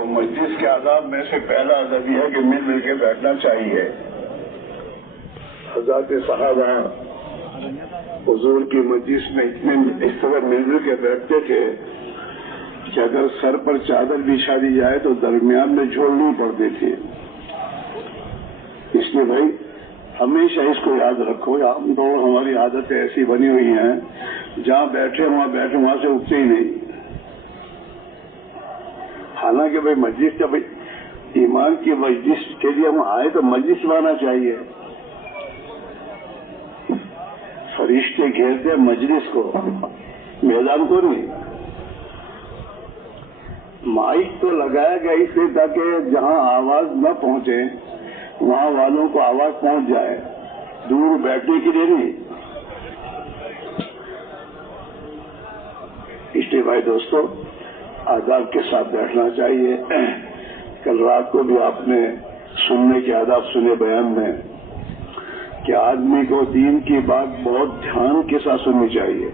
تو مجلس کے آداب میں سے پہلا ادب یہ ہے کہ مل مل کے بیٹھنا چاہیے. حضرات صحابہ حضور کی مجلس میں اتنے اس طرح مل مل کے بیٹھتے تھے کہ اگر سر پر چادر بچھا دی جائے تو درمیان میں جھولنی پڑتی تھی. اس لیے بھائی ہمیشہ اس کو یاد رکھو. ہم تو ہماری عادتیں ایسی بنی ہوئی ہیں جہاں بیٹھے وہاں سے اٹھتے ہی نہیں. حالانکہ بھائی مجلس کا ایمان کی مجلس کے لیے ہم آئے تو مجلس لانا چاہیے. فرشتے گھیرتے مجلس کو، میدان کو نہیں. مائک تو لگایا گیا اس لیے تاکہ جہاں آواز نہ پہنچے وہاں والوں کو آواز پہنچ جائے، دور بیٹھنے کے لیے نہیں. اس لیے بھائی دوستو آداب کے ساتھ بیٹھنا چاہیے. کل رات کو بھی آپ نے سننے کے آداب سنے بیان میں کہ آدمی کو دین کی بات بہت دھیان کے ساتھ سننی چاہیے.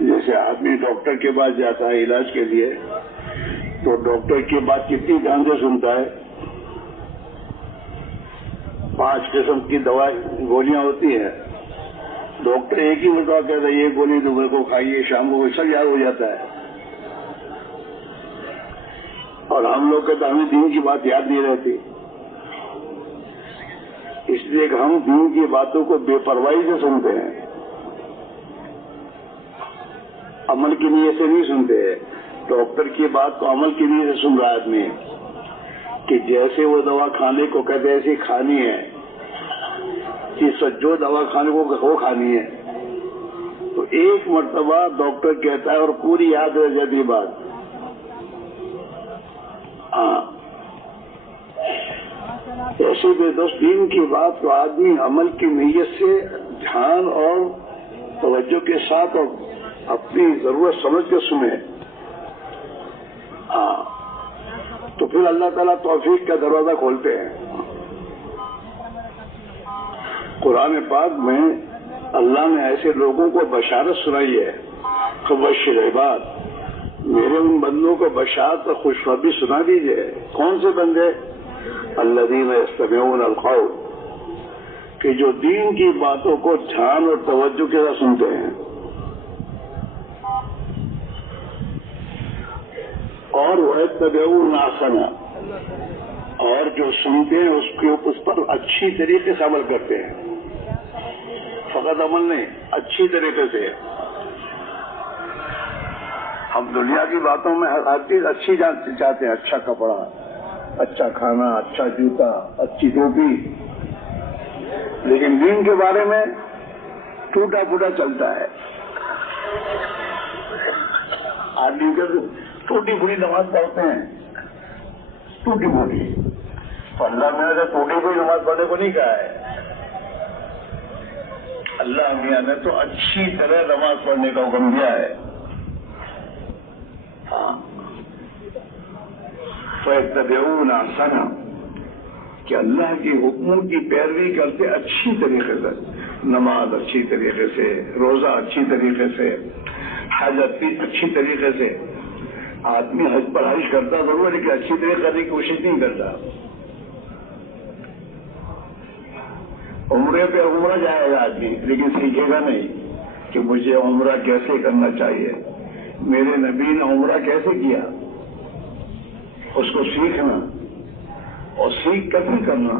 جیسے آدمی ڈاکٹر کے پاس جاتا ہے علاج کے لیے تو ڈاکٹر کی بات کتنی دھیان سے سنتا ہے. 5 قسم کی دوا گولیاں ہوتی ہیں. ڈاکٹر ایک ہی مرتبہ کہتا ہے یہ گولی صبح کو کھائیے شام کو، سب یاد ہو جاتا ہے. اور ہم لوگ کہتے ہمیں دین کی بات یاد نہیں رہتی. اس لیے کہ ہم دین کی باتوں کو بے پرواہی سے سنتے ہیں، عمل کی نیت سے نہیں سنتے. ڈاکٹر کی بات کو عمل کی نیت سے سن رہا آدمی کہ جیسے وہ دوا کھانے کو کہتے ایسی کھانی ہے، کہ جو دوا کھانے کو وہ کھانی ہے. تو ایک مرتبہ ڈاکٹر کہتا ہے اور پوری یاد رہ جاتی بات. ہاں ایسے بے دوست دین کی بات کو آدمی عمل کی نیت سے دھیان اور توجہ کے ساتھ اور اپنی ضرورت سمجھ کے سنے. ہاں تو پھر اللہ تعالیٰ توفیق کا دروازہ کھولتے ہیں. قرآن پاک میں اللہ نے ایسے لوگوں کو بشارت سنائی ہے. فبشر عباد، میرے ان بندوں کو بشارت اور خوشخبری سنا دیجئے. کون سے بندے؟ الذین یستمعون القول، کہ جو دین کی باتوں کو دھیان اور توجہ کے ساتھ سنتے ہیں اور وَيَتَّبِعُونَ أَحْسَنَهُ، اور جو سنتے ہیں اس پر اچھی طریقے سے عمل کرتے ہیں. فقط عمل نہیں، اچھی طریقے سے. ہم دنیا کی باتوں میں ہر چیز اچھی چاہتے ہیں، اچھا کپڑا، اچھا کھانا، اچھا جوتا، اچھی ٹوپی. لیکن دین کے بارے میں ٹوٹا پھوٹا چلتا ہے. آدمی کا ٹوٹی پھوٹی نماز پڑھتے ہیں، ٹوٹی پھوٹی. اللہ میاں نے ٹوٹی پھوٹی نماز پڑھنے کو نہیں کہا ہے. اللہ میاں نے تو اچھی طرح نماز پڑھنے کا حکم دیا ہے. فَيَتَّبِعُونَ أَحْسَنَهُ، کہ اللہ کے حکموں کی پیروی کرتے اچھی طریقے سے. نماز اچھی طریقے سے، روزہ اچھی طریقے سے، حج اچھی طریقے سے. آدمی حج پر حج کرتا ضرور ہے لیکن اچھی طرح کرنے کی کوشش نہیں کرتا. عمرے پہ عمرہ جائے گا آدمی لیکن سیکھے گا نہیں کہ مجھے عمرہ کیسے کرنا چاہیے، میرے نبی نے عمرہ کیسے کیا. اس کو سیکھنا اور سیکھ کر بھی کرنا.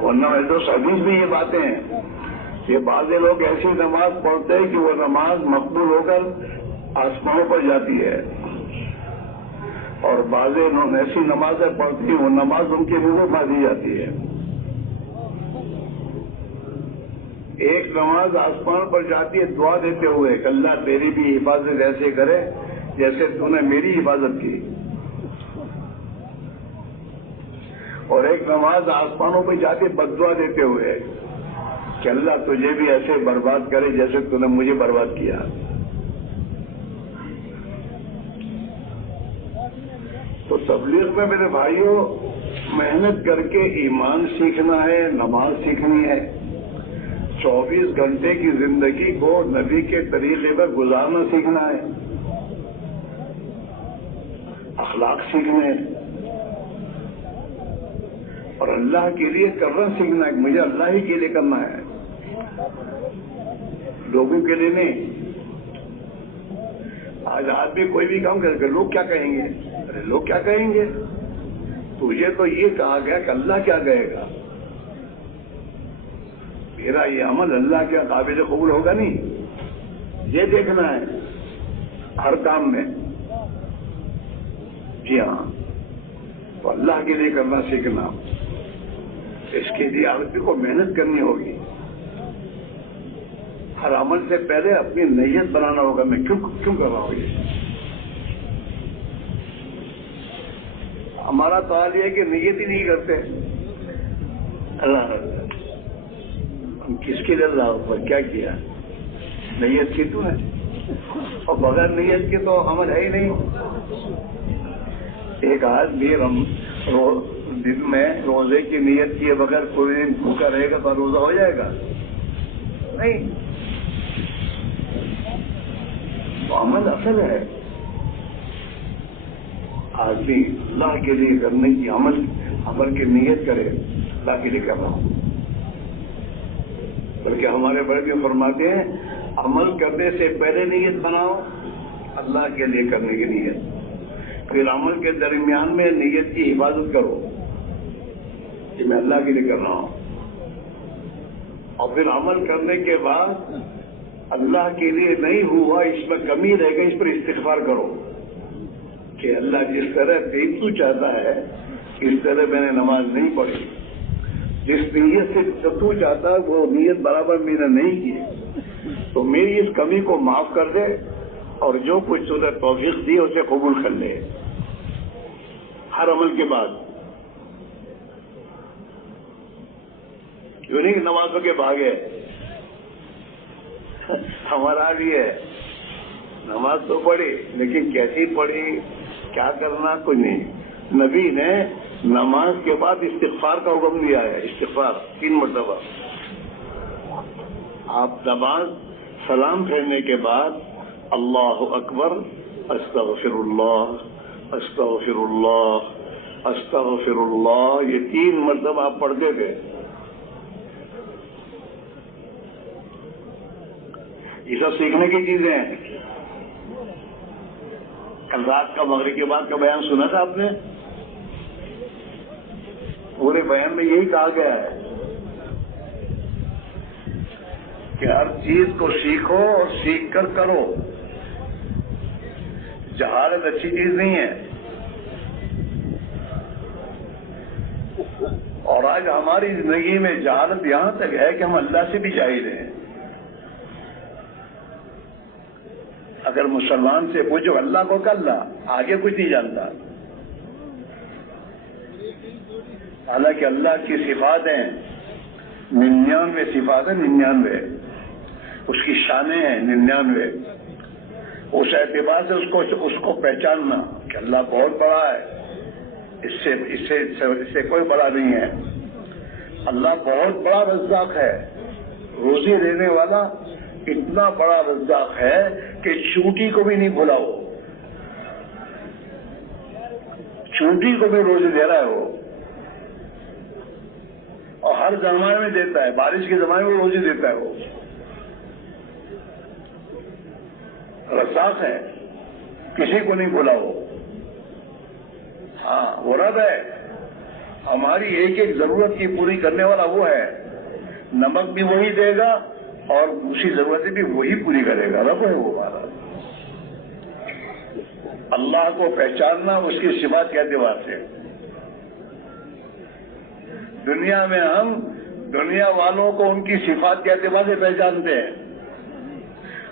ورنہ دوست حدیث میں یہ باتیں ہیں کہ بعض لوگ ایسی نماز پڑھتے ہیں کہ وہ نماز مقبول ہو کر آسمانوں پر جاتی ہے، اور بعض ایسی نمازیں پڑھتی ہیں وہ نماز ان کے منہ میں پھانسی جاتی ہے. ایک نماز آسمان پر جاتی ہے دعا دیتے ہوئے کہ اللہ تیری بھی حفاظت ایسے کرے جیسے تو نے میری حفاظت کی. اور ایک نماز آسمانوں پہ جاتی ہے بد دعا دیتے ہوئے کہ اللہ تجھے بھی ایسے برباد کرے جیسے تو نے مجھے برباد کیا. تو تبلیغ میں میرے بھائیوں محنت کر کے ایمان سیکھنا ہے، نماز سیکھنی ہے، 24 گھنٹے کی زندگی کو نبی کے طریقے پر گزارنا سیکھنا ہے، اخلاق سیکھنا ہے، اور اللہ کے لیے کرنا سیکھنا ہے کہ مجھے اللہ ہی کے لیے کرنا ہے، لوگوں کے لیے نہیں۔ آج آدمی کوئی بھی کام کرے گا، لوگ کیا کہیں گے؟ ارے لوگ کیا کہیں گے؟ تجھے تو یہ کہا گیا کہ اللہ کیا کہے گا، میرا یہ عمل اللہ کے قابل قبول ہوگا نہیں، یہ دیکھنا ہے ہر کام میں۔ جی ہاں، تو اللہ کے لیے کرنا سیکھنا، اس کے لیے آدمی کو محنت کرنی ہوگی۔ ہر عمل سے پہلے اپنی نیت بنانا ہوگا، میں کیوں کر رہا ہوں یہ۔ ہمارا تو حال یہ ہے کہ نیت ہی نہیں کرتے۔ اللہ ہم کس کے لیے اللہ پر کیا کیا؟ نیت کی تو ہے، اور بغیر نیت کے تو عمل ہے ہی نہیں۔ ایک آدمی دن میں روزے کی نیت کیے بغیر پورے دن بھوکا رہے گا تو روزہ ہو جائے گا؟ نہیں، تو عمل اصل ہے۔ آدمی اللہ کے لیے کرنے کی عمل کی نیت کرے، اللہ کے لیے کر رہا ہوں۔ بلکہ ہمارے بڑے بھی فرماتے ہیں عمل کرنے سے پہلے نیت بناؤ، اللہ کے لیے کرنے کی نیت، پھر عمل کے درمیان میں نیت کی حفاظت کرو کہ میں اللہ کے لیے کر رہا ہوں، اور پھر عمل کرنے کے بعد اللہ کے لیے نہیں ہوا، اس میں کمی رہ گئی، اس پر استغفار کرو کہ اللہ جس طرح دیکھ تو چاہتا ہے اس طرح میں نے نماز نہیں پڑھی، جس نیت سے تو چاہتا ہے وہ نیت برابر میں نے نہیں کی، تو میری اس کمی کو معاف کر دے، اور جو کچھ تجھے توفیق دی اسے قبول کر لے ہر عمل کے بعد۔ کیوں نہیں نمازوں کے بھاگے؟ ہمارا بھی ہے، نماز تو پڑھی لیکن کیسی پڑھی، کیا کرنا، کچھ نہیں۔ نبی نے نماز کے بعد استغفار کا حکم دیا ہے، استغفار 3 مرتبہ۔ آپ نماز سلام پھیرنے کے بعد اللہ اکبر، استغفر اللہ، استغفر اللہ، استغفر اللہ، یہ 3 مرتبہ آپ پڑھتے تھے۔ یہ سب سیکھنے کی چیزیں ہیں۔ کل رات کا مغرب کے بعد کا بیان سنا تھا آپ نے؟ پورے بیان میں یہی کہا گیا ہے کہ ہر چیز کو سیکھو اور سیکھ کر کرو۔ جہالت اچھی چیز نہیں ہے، اور آج ہماری زندگی میں جہالت یہاں تک ہے کہ ہم اللہ سے بھی جاہل ہیں۔ اگر مسلمان سے پوچھو اللہ کو کیا، اللہ آگے کچھ نہیں جانتا، حالانکہ اللہ کی صفات ہیں 99 صفات ہیں، 99 اس کی شانیں ہیں 99۔ اس اعتبار سے اس کو پہچاننا کہ اللہ بہت بڑا ہے، اس سے کوئی بڑا نہیں ہے۔ اللہ بہت بڑا رزاق ہے، روزی دینے والا اتنا بڑا رزاق ہے کہ چونٹی کو بھی نہیں بھولا، وہ چونٹی کو بھی روزی دے رہا ہے وہ، اور ہر زمانے میں دیتا ہے، بارش کے زمانے میں روزی دیتا ہے، وہ رزاق ہے، کسی کو نہیں بھولا وہ۔ ہاں وہ رب ہے، ہماری ایک ایک ضرورت کی پوری کرنے والا وہ ہے، نمک بھی وہی دے گا اور اسی ضرورتیں بھی وہی پوری کرے گا، رب ہے وہ ہمارا۔ اللہ کو پہچاننا اس کی صفات کے اعتبار سے۔ دنیا میں ہم دنیا والوں کو ان کی صفات کے اعتبار سے پہچانتے ہیں۔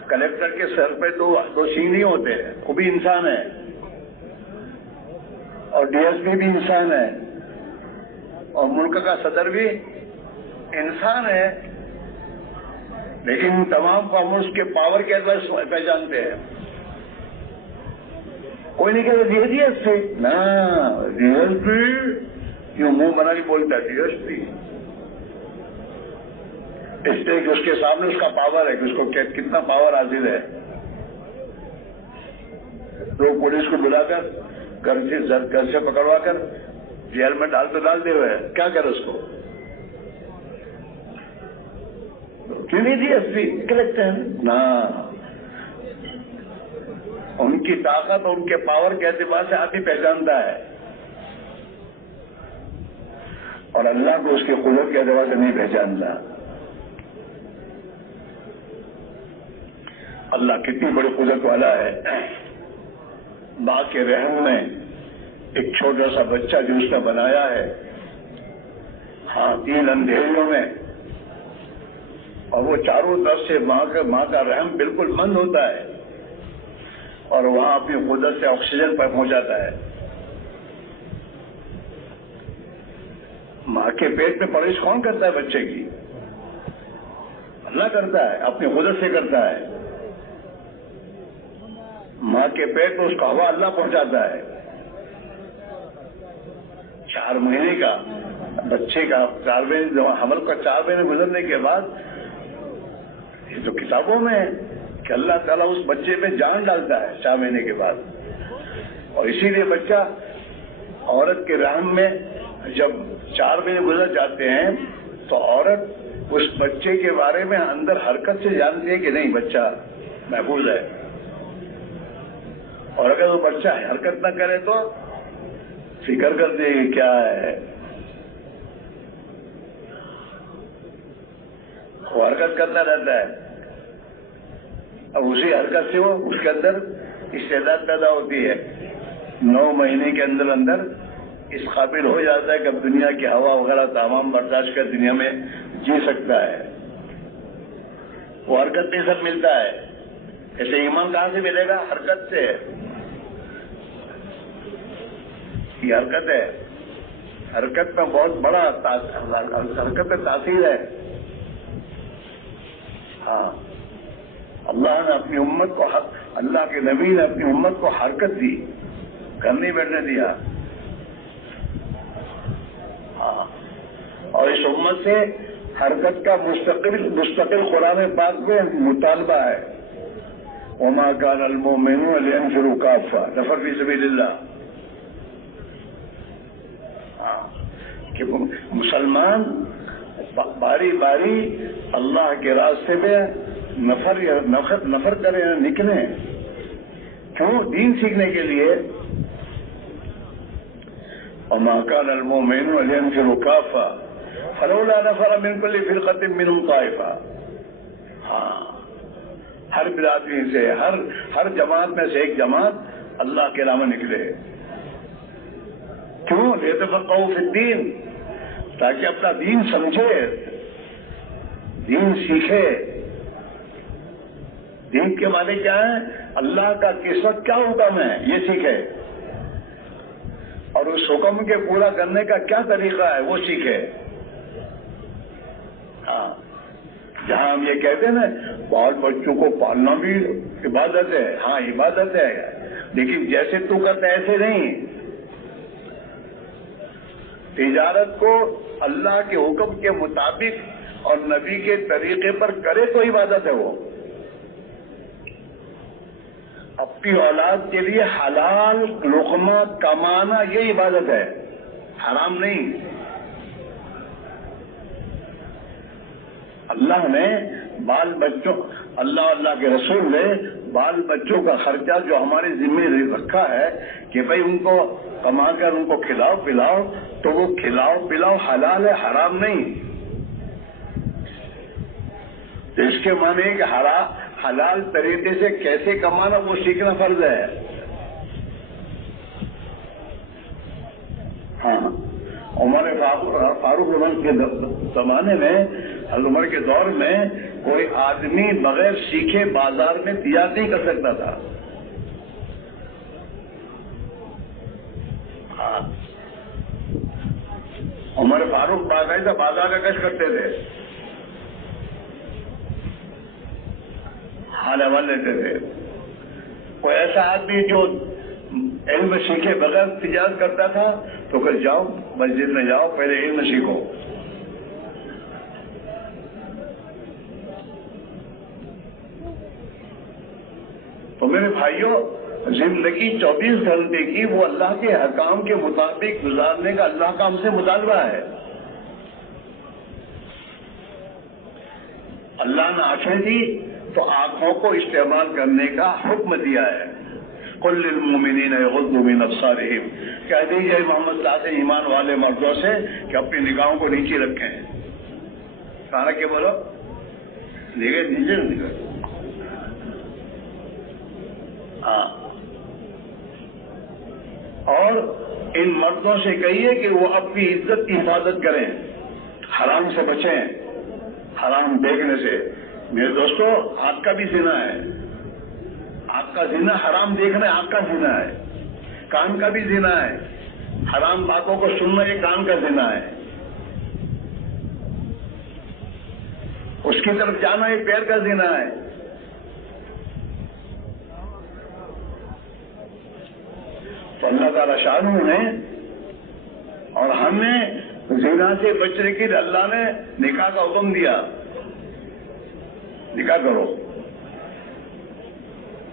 کلیکٹر کے سر پہ دو سینگ نہیں ہوتے، وہ بھی انسان ہے، اور ڈی ایس پی بھی انسان ہے، اور ملک کا صدر بھی انسان ہے، لیکن تمام کو ہم اس کے پاور کے اعتبار سے پہچانتے ہیں۔ کوئی نہیں کہتا ڈی ایس پی، نہ ڈی ایس پی، کیوں منہ بنا کے بولتا ہے ڈی ایس پی، اس لیے کہ اس کے سامنے اس کا پاور ہے کہ اس کو کتنا پاور حاصل ہے. لوگ پولیس کو بلا کر گھر سے پکڑوا کر جیل میں ڈالتے ہوئے کیا کرے اس کو؟ کیوں نہیں دی ایس پی کلیکٹر نہ. ان کی طاقت اور ان کے پاور کے اعتبار سے آدمی پہچانتا ہے اور اللہ کو اس کے قدرت کے اعتبار سے نہیں پہچانتا. اللہ کتنی بڑی قدرت والا ہے. ماں کے رحم میں ایک چھوٹا سا بچہ جو اس نے بنایا ہے، ہاں 3 اندھیریوں میں، اور وہ چاروں طرف سے ماں کا رحم بالکل بند ہوتا ہے اور وہاں اپنی قدرت سے آکسیجن پر پہنچاتا ہے. ماں کے پیٹ میں پرورش کون کرتا ہے بچے کی؟ اللہ کرتا ہے، اپنی قدرت سے کرتا ہے. ماں کے پیٹ میں اس کو ہوا اللہ پہنچاتا ہے. 4 مہینے کا بچے کا 4 مہینے حمل کا 4 مہینے گزرنے کے بعد، یہ تو کتابوں میں ہے کہ اللہ تعالیٰ اس بچے میں جان ڈالتا ہے 4 مہینے کے بعد. اور اسی لیے بچہ عورت کے رحم میں جب 4 مہینے گزر جاتے ہیں تو عورت اس بچے کے بارے میں اندر حرکت سے جانتی ہے کہ نہیں بچہ محفوظ ہے. اور اگر وہ بچہ حرکت نہ کرے تو فکر کرتے ہیں کیا ہے. وہ حرکت کرتا رہتا ہے اور اسی حرکت سے وہ اس کے اندر استعداد پیدا ہوتی ہے. 9 مہینے کے اندر اس قابل ہو جاتا ہے کہ اب دنیا کی ہوا وغیرہ تمام برداشت کر دنیا میں جی سکتا ہے. وہ حرکت میں سب ملتا ہے. ایسے ایمان کہاں سے ملے گا؟ حرکت سے. یہ حرکت ہے. حرکت میں بہت بڑا حرکت میں تاثیر ہے. ہاں، اللہ نے اپنی امت کو، اللہ کے نبی نے اپنی امت کو حرکت دی، گھر نہیں بیٹھنے دیا. ہاں، اور اس امت سے حرکت کا مستقل قرآن پاک میں مطالبہ ہے. وما كان المؤمنون لينفروا كافة نفر في سبيل الله. کہ مسلمان باری باری اللہ کے راستے میں نفر کریں، نکلیں. کیوں؟ دین سیکھنے کے لیے. وما كان المؤمنون لينفروا كافة فلولا نفر من كل فرقة منهم طائفة. ہاں، ہر برادری سے، ہر جماعت میں سے ایک جماعت اللہ کے راہ میں نکلے. کیوں؟ لیتفقہوا فی الدین، تاکہ اپنا دین سمجھے، دین سیکھے. دین کے معنی کیا ہے؟ اللہ کا کس وقت کیا حکم ہے یہ سیکھے، اور اس حکم کے پورا کرنے کا کیا طریقہ ہے وہ سیکھے. ہاں، جہاں ہم یہ کہتے ہیں نا بال بچوں کو پالنا بھی عبادت ہے. ہاں عبادت ہے، لیکن جیسے تو کرتے ایسے نہیں. تجارت کو اللہ کے حکم کے مطابق اور نبی کے طریقے پر کرے تو عبادت ہے. وہ اپنی اولاد کے لیے حلال لقمہ کمانا یہ عبادت ہے، حرام نہیں. اللہ نے بال بچوں، اللہ کے رسول نے بال بچوں کا خرچہ جو ہمارے ذمہ رکھا ہے کہ بھئی ان کو کما کر ان کو کھلاؤ پلاؤ، تو وہ کھلاؤ پلاؤ حلال ہے، حرام نہیں. تو اس کے معنی ہے کہ حلال طریقے سے کیسے کمانا وہ سیکھنا فرض ہے. ہاں، عمر فاروق کے زمانے میں، عمر کے دور میں کوئی آدمی بغیر سیکھے بازار میں تجارت نہیں کر سکتا تھا. ہاں، عمر فاروق باقاعدہ بازار کا گشت کرتے تھے، حال احوال لیتے تھے. کوئی ایسا آدمی جو علم سیکھے بغیر تجارت کرتا تھا تو پھر جاؤ مسجد میں جاؤ، پہلے علم سیکھو. تو میرے بھائیوں، زندگی 24 گھنٹے کی وہ اللہ کے احکام کے مطابق گزارنے کا اللہ کا ہم سے مطالبہ ہے۔ اللہ نے آنکھیں دی تو آنکھوں کو استعمال کرنے کا حکم دیا ہے۔ قل للمؤمنین یغضوا من ابصارہم، کہہ دیجیے محمد صلی اللہ علیہ وسلم ایمان والے مردوں سے کہ اپنی نگاہوں کو نیچے رکھیں۔ کہا کہ بولو نگاہ نیچے رکھیں۔ ہاں، اور ان مردوں سے کہیے کہ وہ اپنی عزت کی حفاظت کریں، حرام سے بچیں، حرام دیکھنے سے۔ میرے دوستو، آنکھ کا بھی زنا ہے، آنکھ کا زنا حرام دیکھنا آنکھ کا زنا ہے، کان کا بھی زنا ہے، حرام باتوں کو سننا یہ کان کا زنا ہے، اس کی طرف جانا یہ پیر کا زنا ہے۔ تو اللہ تعالیٰ شانہ نے اور ہمیں زنا سے بچنے کے لیے اللہ نے نکاح کا حکم دیا، نکاح کرو۔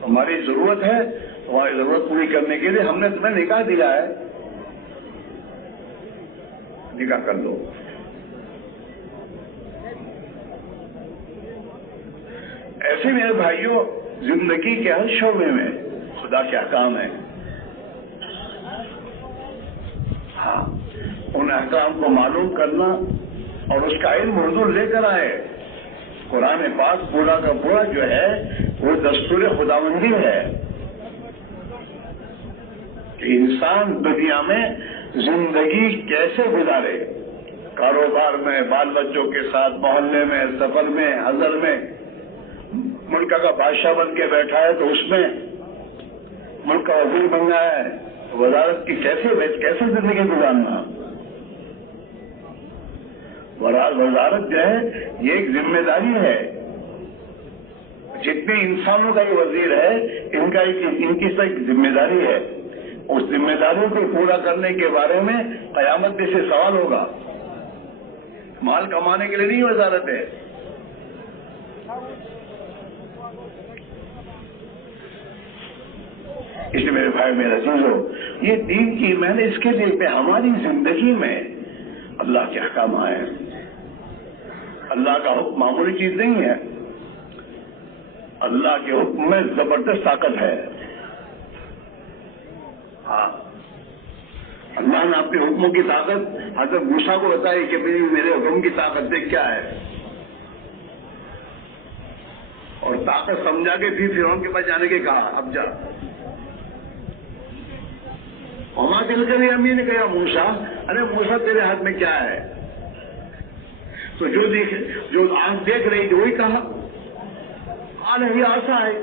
ہماری ضرورت ہے، تمہاری ضرورت پوری کرنے کے لیے ہم نے تمہیں نکاح دیا ہے، نکاح کر دو۔ ایسے میرے بھائیوں، زندگی کے ہر شعبے میں خدا کے احکام ہیں۔ ہاں، ان احکام کو معلوم کرنا اور اس کا علم حضور لے کر آئے۔ قرآن پاک پورا کا پورا جو ہے وہ دستور خداوندی ہے کہ انسان دنیا میں زندگی کیسے گزارے، کاروبار میں، بال بچوں کے ساتھ، محلے میں، سفر میں، حضر میں۔ ملک کا بادشاہ بن کے بیٹھا ہے تو اس میں ملک کا وزیر بن گیا ہے، وزارت کی کیسے زندگی گزارنا۔ وزارت جو ہے یہ ایک ذمہ داری ہے، جتنے انسانوں کا یہ وزیر ہے ان کی ایک ذمہ داری ہے۔ اس ذمہ داری کو پورا کرنے کے بارے میں قیامت میں سے سوال ہوگا۔ مال کمانے کے لیے نہیں وزارت ہے، اس لیے میرے بھائی میرے عزیزو، یہ دین کی میں نے اس کے لیے پہ ہماری زندگی میں اللہ کے احکام آئے ہیں۔ اللہ کا حکم معمولی چیز نہیں ہے، اللہ کے حکم میں زبردست طاقت ہے۔ ہاں، اللہ نے اپنے حکموں کی طاقت حضرت موسیٰ کو بتائی کہ میرے حکم کی طاقت دیکھ کیا ہے، اور طاقت سمجھا کے پھر فرعون کے پاس جانے کے کہا اب جا۔ وما تلک بیمینک یا موسیٰ، ارے موسیٰ تیرے ہاتھ میں کیا ہے؟ تو جو آنکھ دیکھ رہی تھی وہی کہا قال ہی عصا ہے۔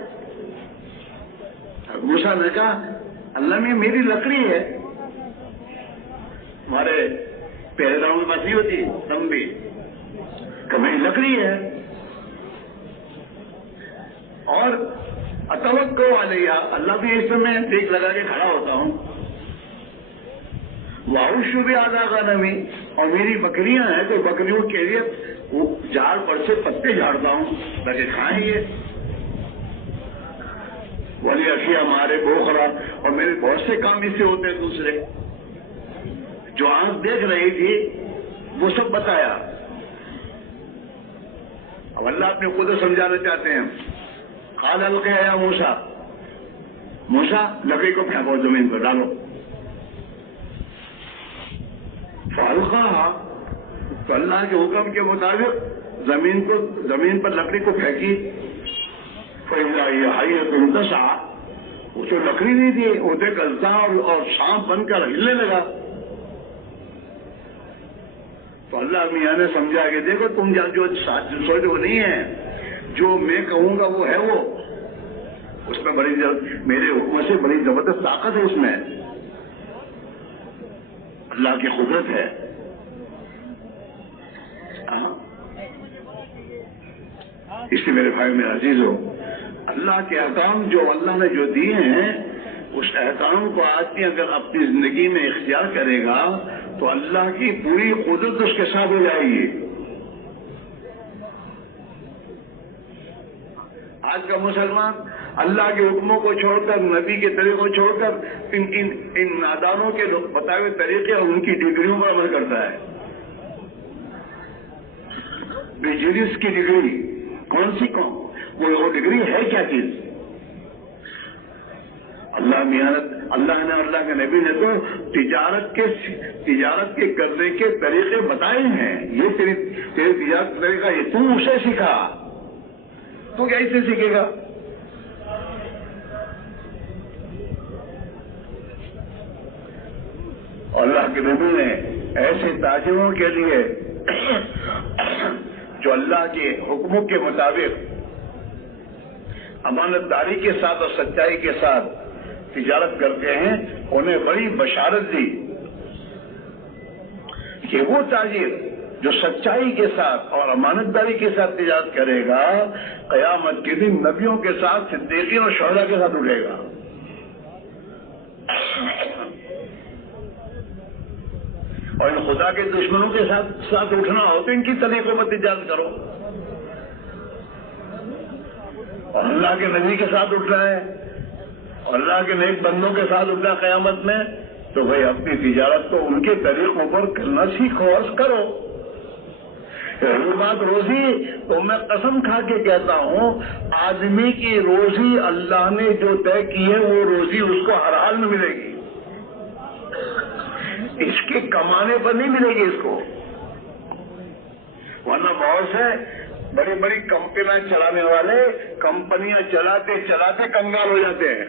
موسیٰ نے کہا اللہ میں میری لکڑی ہے، ہمارے پہلے داروں کے پاس نہیں ہوتی لمبی، کہ میری لکڑی ہے، اور اتوکل علیہ، اللہ بھی اس میں ٹیک لگا کے کھڑا ہوتا ہوں، وَأَحُشُّ بِهَا غَنَمِي، اور میری بکریاں ہیں تو بکریوں کے لیے وہ جھاڑ پر سے پتے جھاڑتا ہوں تاکہ کھائیں گے، وَلِيَ فِيهَا مَآرِبُ أُخْرَى، اور میرے بہت سے کام اس سے ہوتے ہیں دوسرے۔ جو آنکھ دیکھ رہی تھی وہ سب بتایا۔ اب اللہ اپنے خود سمجھانا چاہتے ہیں۔ قال القیٰ یا موسیٰ، موسیٰ لکڑی کو پھینکو، زمین پر ڈالو۔ فَأَلْقَاهَا، تو اللہ کے حکم کے مطابق زمین پر لکڑی کو پھینکی۔ فَإِذَا هِيَ حَيَّةٌ تَسْعَىٰ، اس کو لکڑی نہیں تھی، وہ دیکھ گلتا اور سانپ بن کر ہلنے لگا۔ تو اللہ میاں نے سمجھا کہ دیکھو تم جو سوچ وہ نہیں ہے، جو میں کہوں گا وہ ہے، وہ اس میں میرے حکم سے بڑی زبردست طاقت ہے، اس میں اللہ کی قدرت ہے۔ اس لیے میرے بھائی میرے عزیزو، اللہ کے احکام جو اللہ نے جو دیے ہیں، اس احکام کو آدمی اگر اپنی زندگی میں اختیار کرے گا تو اللہ کی پوری قدرت اس کے ساتھ ہو جائے گی۔ آج کا مسلمان اللہ کے حکموں کو چھوڑ کر، نبی کے طریقوں کو چھوڑ کر ان نادانوں کے بتائے ہوئے طریقے اور ان کی ڈگریوں پر عمل کرتا ہے. بزنس کی ڈگری کون سی وہ ڈگری ہے کیا چیز؟ اللہ نے اللہ کے نبی نے تو تجارت کے کرنے کے طریقے بتائے ہیں. یہ تیری تجارت کا طریقہ، یہ تم اسے سکھا، تو کیسے سیکھے گا؟ اللہ کے نبی نے ایسے تاجروں کے لیے جو اللہ کے حکموں کے مطابق امانت داری کے ساتھ اور سچائی کے ساتھ تجارت کرتے ہیں، انہیں بڑی بشارت دی کہ وہ تاجر جو سچائی کے ساتھ اور امانت داری کے ساتھ تجارت کرے گا، قیامت کے دن نبیوں کے ساتھ، صدیقین اور شہداء کے ساتھ اٹھے گا. اور ان خدا کے دشمنوں کے ساتھ اٹھنا ہو تو ان کی طریقوں میں تجارت کرو. اور اللہ کے نبی کے ساتھ اٹھنا ہے اور اللہ کے نیک بندوں کے ساتھ اٹھنا قیامت میں، تو بھائی اپنی تجارت کو ان کے طریقوں پر کرنا سیکھو اور کرو. رہی بات روزی، تو میں قسم کھا کے کہتا ہوں، آدمی کی روزی اللہ نے جو طے کی ہے وہ روزی اس کو ہر حال میں ملے گی. اس کے کمانے پر نہیں ملے گی اس کو. ورنہ بہت سے بڑی بڑی کمپنیاں چلانے والے کمپنیاں چلاتے چلاتے کنگال ہو جاتے ہیں،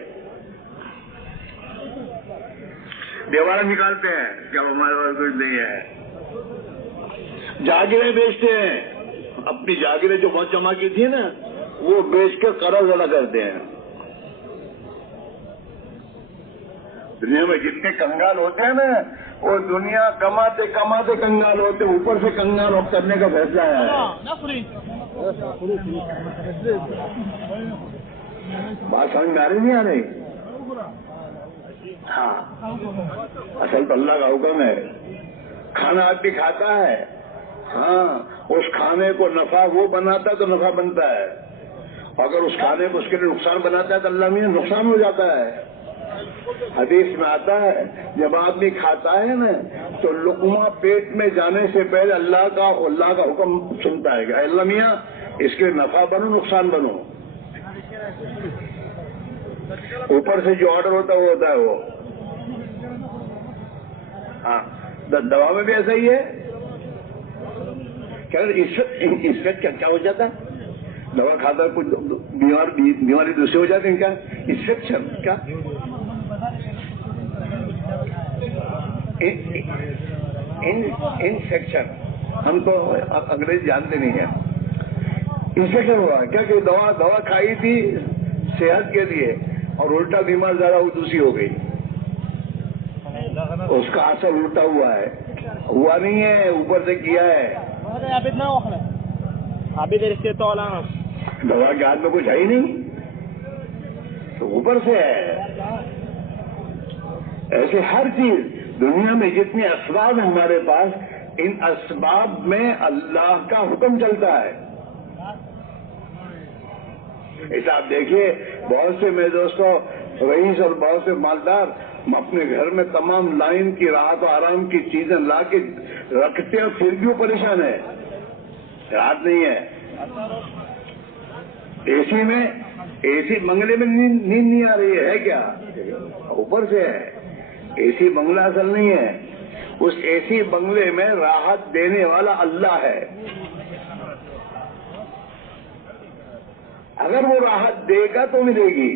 دیواریں نکالتے ہیں کہ اب ہمارے پاس کچھ نہیں ہے. جاگیریں بیچتے ہیں، اپنی جاگیریں جو بہت جمع کی تھی نا وہ بیچ کر قرض ادا کرتے ہیں. دنیا میں جتنے کنگال ہوتے ہیں نا، وہ دنیا کماتے کماتے کنگال ہوتے، اوپر سے کنگال کرنے کا فیصلہ ہے. بات سمجھ میں آ رہی نہیں آ رہی؟ ہاں، اصل تو اللہ کا حکم ہے. کھانا آدمی کھاتا ہے، ہاں، اس کھانے کو نفع وہ بناتا ہے تو نفع بنتا ہے. اگر اس کھانے کو اس کے لیے نقصان بناتا ہے تو اللہ میں نقصان ہو جاتا ہے. حدیث میں آتا ہے جب آدمی کھاتا ہے نا تو لقمہ پیٹ میں جانے سے پہلے اللہ کا حکم سنتا ہے کہ اللہ میاں اس کے نفع بنو نقصان بنو. اوپر سے جو آرڈر ہوتا ہے وہ ہوتا ہے وہ. ہاں، دوا میں بھی ایسا ہی ہے. کیا ہو جاتا ہے؟ دوا کھاتا ہے کچھ بیماری دوسری ہو جاتی ہے. کیا انفیکشن؟ کیا انفیکشن؟ ہم تو انگریزی جانتے نہیں ہیں. انفیکشن ہوا کیا کہ دوا کھائی تھی صحت کے لیے اور الٹا بیمار زیادہ وہ دوسری ہو گئی. اس کا اثر الٹا ہوا ہے، ہوا نہیں ہے، اوپر سے کیا ہے. دوا کے ہاتھ میں کچھ ہے ہی نہیں، تو اوپر سے ہے. ایسے ہر چیز دنیا میں جتنے اسباب ہیں ہمارے پاس، ان اسباب میں اللہ کا حکم چلتا ہے. ایسا آپ دیکھیے، بہت سے میرے دوستوں رئیس اور بہت سے مالدار اپنے گھر میں تمام لائن کی راحت و آرام کی چیزیں لا کے رکھتے ہیں، پھر بھی وہ پریشان ہے، رات نہیں ہے. اے سی بنگلے میں نیند نہیں آ رہی ہے کیا؟ اوپر سے ہے. اے سی بنگلہ اصل نہیں ہے، اس اے سی بنگلے میں راحت دینے والا اللہ ہے. اگر وہ راحت دے گا تو ملے گی،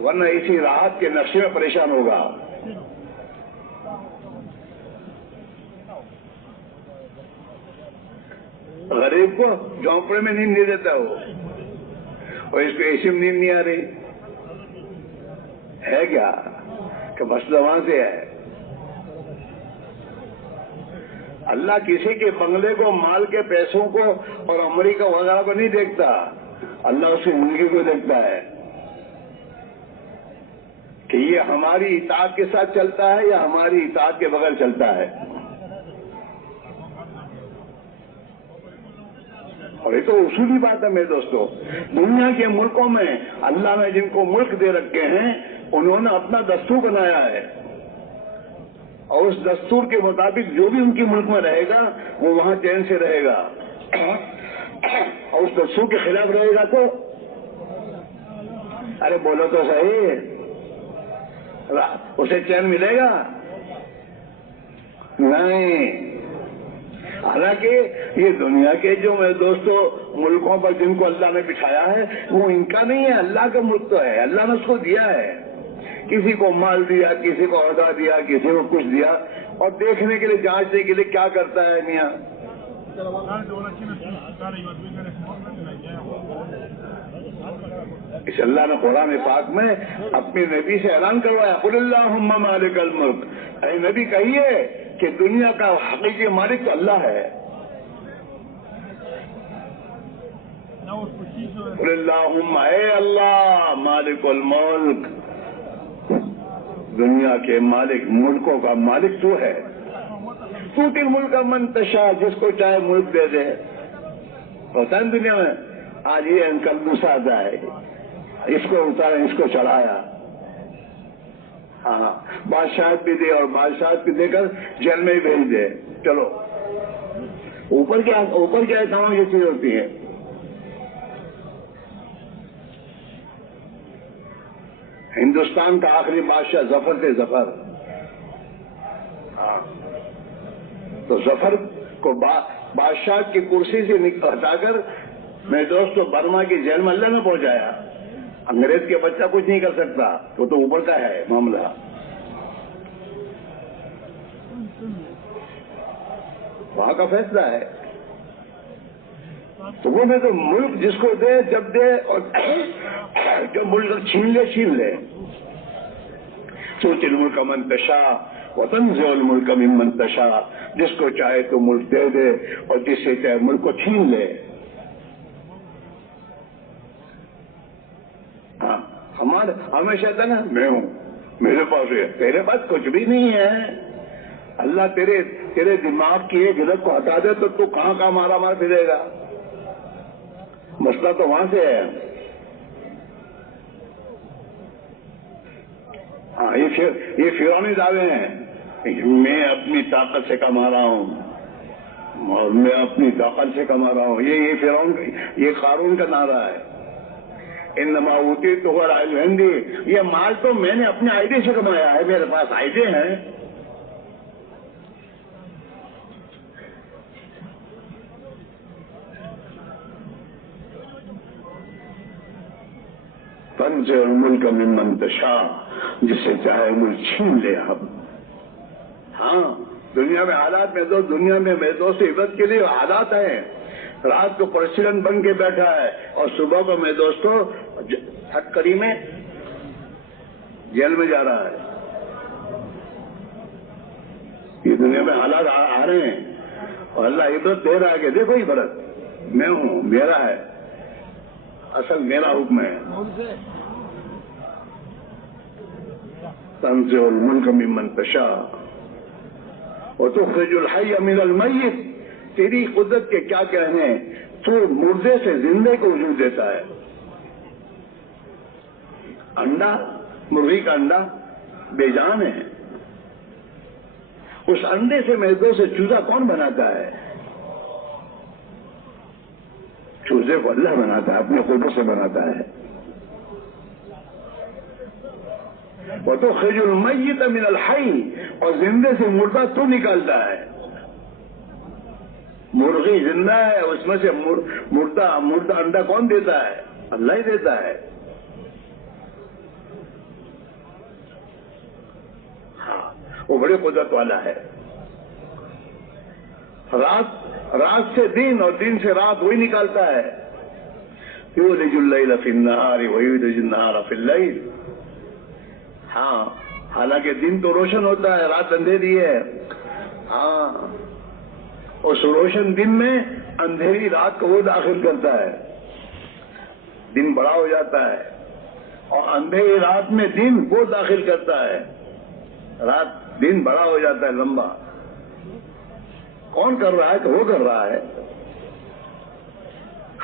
ورنہ اسی راحت کے نقشے میں پریشان ہوگا. غریب کو جھونپڑے میں نیند نہیں دیتا وہ، اور اس کو اے سی میں نیند نہیں آ رہی ہے کیا؟ کہ مسئلہ وہاں سے ہے. اللہ کسی کے بنگلے کو، مال کے پیسوں کو اور امریکہ وغیرہ کو نہیں دیکھتا، اللہ اس کی زندگی کو دیکھتا ہے کہ یہ ہماری اطاعت کے ساتھ چلتا ہے یا ہماری اطاعت کے بغیر چلتا ہے. اور یہ تو اصولی بات ہے میرے دوستوں. دنیا کے ملکوں میں اللہ نے جن کو ملک دے رکھے ہیں انہوں نے اپنا دستور بنایا ہے، اور اس دستور کے مطابق جو بھی ان کے ملک میں رہے گا وہ وہاں چین سے رہے گا، اور اس دستور کے خلاف رہے گا تو ارے بولو تو صحیح، اسے چین ملے گا نہیں. حالانکہ یہ دنیا کے جو میرے دوستوں ملکوں پر جن کو اللہ نے بٹھایا ہے وہ ان کا نہیں ہے، اللہ کا ملک تو ہے، اللہ نے اس کو دیا ہے. کسی کو مال دیا، کسی کو عہدہ دیا، کسی کو کچھ دیا، اور دیکھنے کے لیے جانچنے کے لیے کیا کرتا ہے میاں. اس اللہ نے قرآن پاک میں اپنے نبی سے اعلان کروایا، قل اللہم مالک الملک، اے نبی کہیے کہ دنیا کا حقیقی مالک تو اللہ ہے. قل اللہم، اے اللہ مالک الملک، دنیا کے مالک، ملکوں کا مالک تو ہے. تؤتی الملک من تشاء، جس کو چاہے ملک دے دے. ہوتا ہے دنیا میں آج یہ انکل دوسرا ہے، اس کو اتارا اس کو چڑھایا، ہاں بادشاہت بھی دے اور بادشاہت بھی دے کر جیل میں ہی بھیج دے. چلو اوپر کیا تمام یہ چیز ہوتی ہے. ہندوستان کا آخری بادشاہ ظفر تھے، ظفر. ہاں تو ظفر کو بادشاہ کی کرسی سے ہٹا کر میرے دوست برما کی جیل میں اللہ نے پہنچایا. انگریز کے بچہ کچھ نہیں کر سکتا، وہ تو اوپر کا ہے معاملہ. وہاں کا فیصلہ ہے. تو وہ میں تو ملک جس کو دے جب دے، اور جو ملک چھین لے. تؤتی الملک من تشاء وتنزع الملک ممن تشاء، جس کو چاہے تو ملک دے دے اور جس سے چاہے ملک کو چھین لے. ہاں ہمیشہ تھا نا میں ہوں، میرے پاس ہے، تیرے پاس کچھ بھی نہیں ہے. اللہ تیرے دماغ کی ایک جھلک کو ہٹا دے تو تو کہاں مارا پھرے گا. مسئلہ تو وہاں سے ہے. ہاں یہ فرعونی دعوے ہیں، میں اپنی طاقت سے کما رہا ہوں اور میں اپنی طاقت سے کما رہا ہوں. یہ فرعون، یہ قارون کا نعرہ ہے. انما اوتیتہ علی علم عندی، یہ مال تو میں نے اپنے آئیڈے سے کمایا ہے، میرے پاس آئیڈے ہیں. تنزع الملک ممن تشاء، جس سے چاہے ملک چھین لے. ہم ہاں دنیا میں حالات میں دنیا میں میرے دوست عبرت کے لیے حالات ہیں. رات کو پریسیڈنٹ بن کے بیٹھا ہے اور صبح کو میرے دوستوں ہٹکری میں جیل میں جا رہا ہے. یہ دنیا میں حالات آ رہے ہیں اور اللہ عبرت دے رہا ہے کہ دیکھو عبرت میں ہوں، میرا ہے، اصل میرا حکم ہے. تنزع الملک ممن تشاء وتخرج الحی من المیت، تیری قدرت کے کیا کہنے، تو مردے سے زندے کو وجود دیتا ہے. انڈا، مرغی کا انڈا بے جان ہے، اس انڈے سے میدوں سے چوزا کون بناتا ہے؟ چوزے کو اللہ بناتا ہے، اپنے قدرت سے بناتا ہے. وتخرج المیت من الحی، اور زندے سے مردہ تو نکالتا ہے. مرغی زندہ ہے، اس میں سے مردہ انڈا کون دیتا ہے؟ اللہ ہی دیتا ہے. ہاں وہ بڑے قدرت والا ہے. رات سے دن اور دن سے رات وہی نکالتا ہے. یولج اللیل فی النہار ویولج النہار فی اللیل. ہاں حالانکہ دن تو روشن ہوتا ہے، رات اندھیری ہے. ہاں اس روشن دن میں اندھیری رات کو وہ داخل کرتا ہے، دن بڑا ہو جاتا ہے. اور اندھیری رات میں دن وہ داخل کرتا ہے، دن بڑا ہو جاتا ہے، لمبا. کون کر رہا ہے؟ تو وہ کر رہا ہے.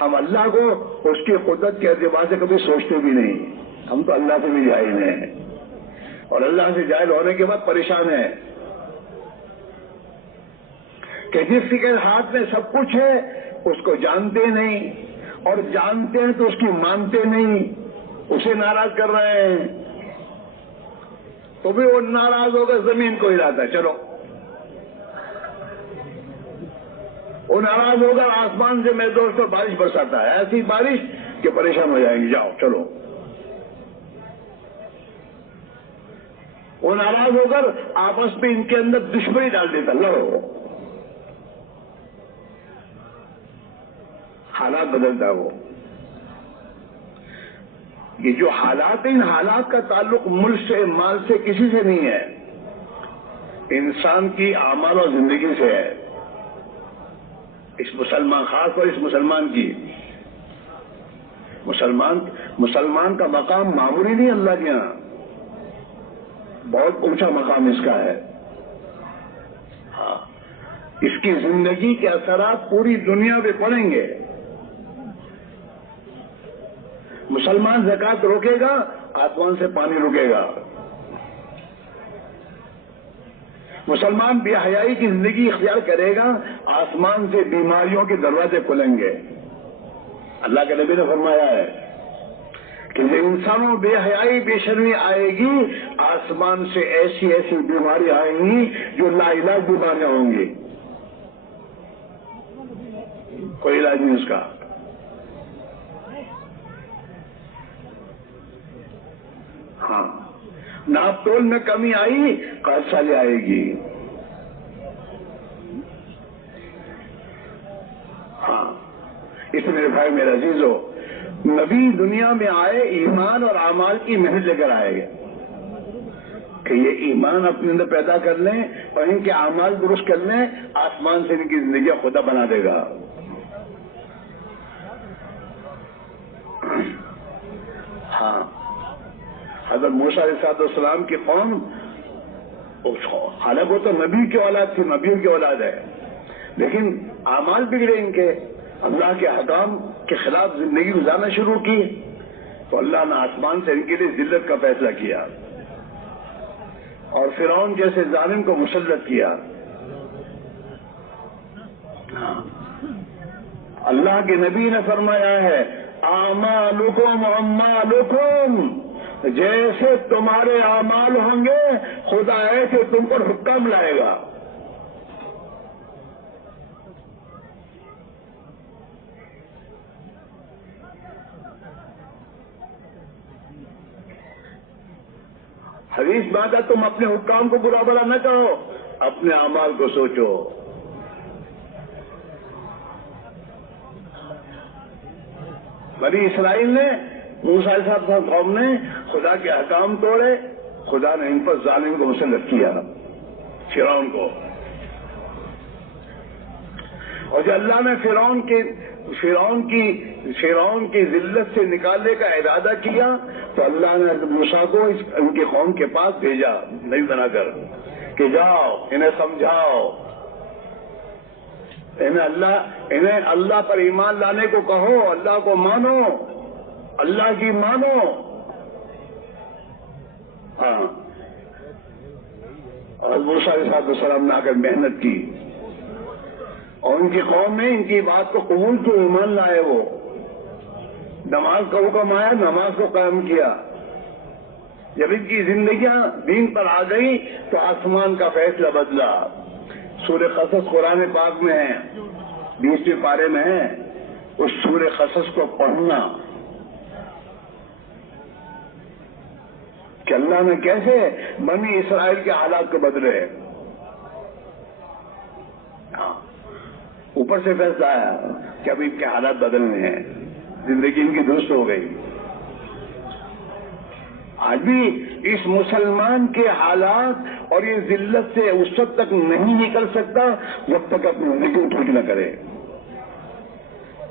ہم اللہ کو اس کی قدرت کے اعتبار سے کبھی سوچتے بھی نہیں. ہم تو اللہ سے بھی جاہل ہیں اور اللہ سے جاہل ہونے کے بعد پریشان ہیں کہ جس کے ہاتھ میں سب کچھ ہے اس کو جانتے نہیں اور جانتے ہیں تو اس کی مانتے نہیں, اسے ناراض کر رہے ہیں. تو بھی وہ ناراض ہو کر زمین کو ہلاتا ہے, چلو. وہ ناراض ہو کر آسمان سے میرے دوست پر بارش برساتا ہے, ایسی بارش کہ پریشان ہو جائیں گی, جاؤ چلو. وہ ناراض ہو کر آپس میں ان کے اندر دشمنی ڈال دیتا, لڑو. حالات بدلتا وہ. یہ جو حالات ہیں, ان حالات کا تعلق ملک سے, مال سے, کسی سے نہیں ہے, انسان کی اعمال اور زندگی سے ہے. اس مسلمان, خاص طور اس مسلمان کی, مسلمان کا مقام معمولی نہیں اللہ کے یہاں, بہت اونچا مقام اس کا ہے. ہاں, اس کی زندگی کے اثرات پوری دنیا پہ پڑیں گے. مسلمان زکات روکے گا, آسمان سے پانی رکے گا. مسلمان بے حیائی کی زندگی اختیار کرے گا, آسمان سے بیماریوں کے دروازے کھلیں گے. اللہ کے نبی نے فرمایا ہے کہ انسانوں بے حیائی بے شرمی آئے گی, آسمان سے ایسی ایسی بیماری آئیں گی جو لا علاج بیماریاں ہوں گی, کوئی علاج نہیں اس کا. ہاں, ناپ تول میں کمی آئی, قحط سالی آئے گی. ہاں, اس میرے بھائی میرے عزیزو, نبی دنیا میں آئے ایمان اور اعمال کی محنت لے کر آئے گا کہ یہ ایمان اپنے اندر پیدا کر لیں اور ان کے اعمال درست کر لیں, آسمان سے ان کی زندگی خدا بنا دے گا. ہاں, حضرت موسیٰ علیہ السلام کی قوم, حالانکہ وہ تو نبی کی اولاد تھی, نبیوں کی اولاد ہے, لیکن اعمال بگڑے ان کے, اللہ کے حکام کے خلاف زندگی گزارنا شروع کی, تو اللہ نے آسمان سے ان کے لیے ذلت کا فیصلہ کیا اور فرعون جیسے ظالم کو مسلط کیا. اللہ کے نبی نے فرمایا ہے, اعمالکم اعمالکم, جیسے تمہارے اعمال ہوں گے خدا ایسے تم پر حکم لائے گا. حدیث بات ہے, تم اپنے حکام کو برا بلا نہ کہو, اپنے اعمال کو سوچو. بنی اسرائیل نے, موسیٰ علیہ السلام قوم نے خدا کے احکام توڑے, خدا نے ان پر ظالم کو مسلط کیا, فرعون کو. اور جب اللہ نے فرعون کی ذلت سے نکالنے کا ارادہ کیا تو اللہ نے موسیٰ کو ان کی قوم کے پاس بھیجا نبی بنا کر کہ جاؤ انہیں سمجھاؤ, انہیں اللہ پر ایمان لانے کو کہو, اللہ کو مانو, اللہ کی مانو. ہاں, اور موسیٰ علیہ السلام نے آ کر محنت کی اور ان کی قوم نے ان کی بات کو قبول کیا, ایمان لائے. وہ نماز کا حکم آیا, نماز کو قائم کیا. جب ان کی زندگیاں دین پر آ گئی تو آسمان کا فیصلہ بدلا. سورہ قصص قرآن پاک میں ہے, 20ویں پارے میں ہے. اس سورہ قصص کو پڑھنا کہ اللہ نے کیسے بنی اسرائیل کے حالات کو بدلے. اوپر سے فیصلہ آیا کہ اب ان کے حالات بدلنے ہیں, زندگی ان کی درست ہو گئی. آج بھی اس مسلمان کے حالات اور یہ ذلت سے اس وقت تک نہیں نکل سکتا جب تک اپنی زندگی ٹھیک نہ کرے.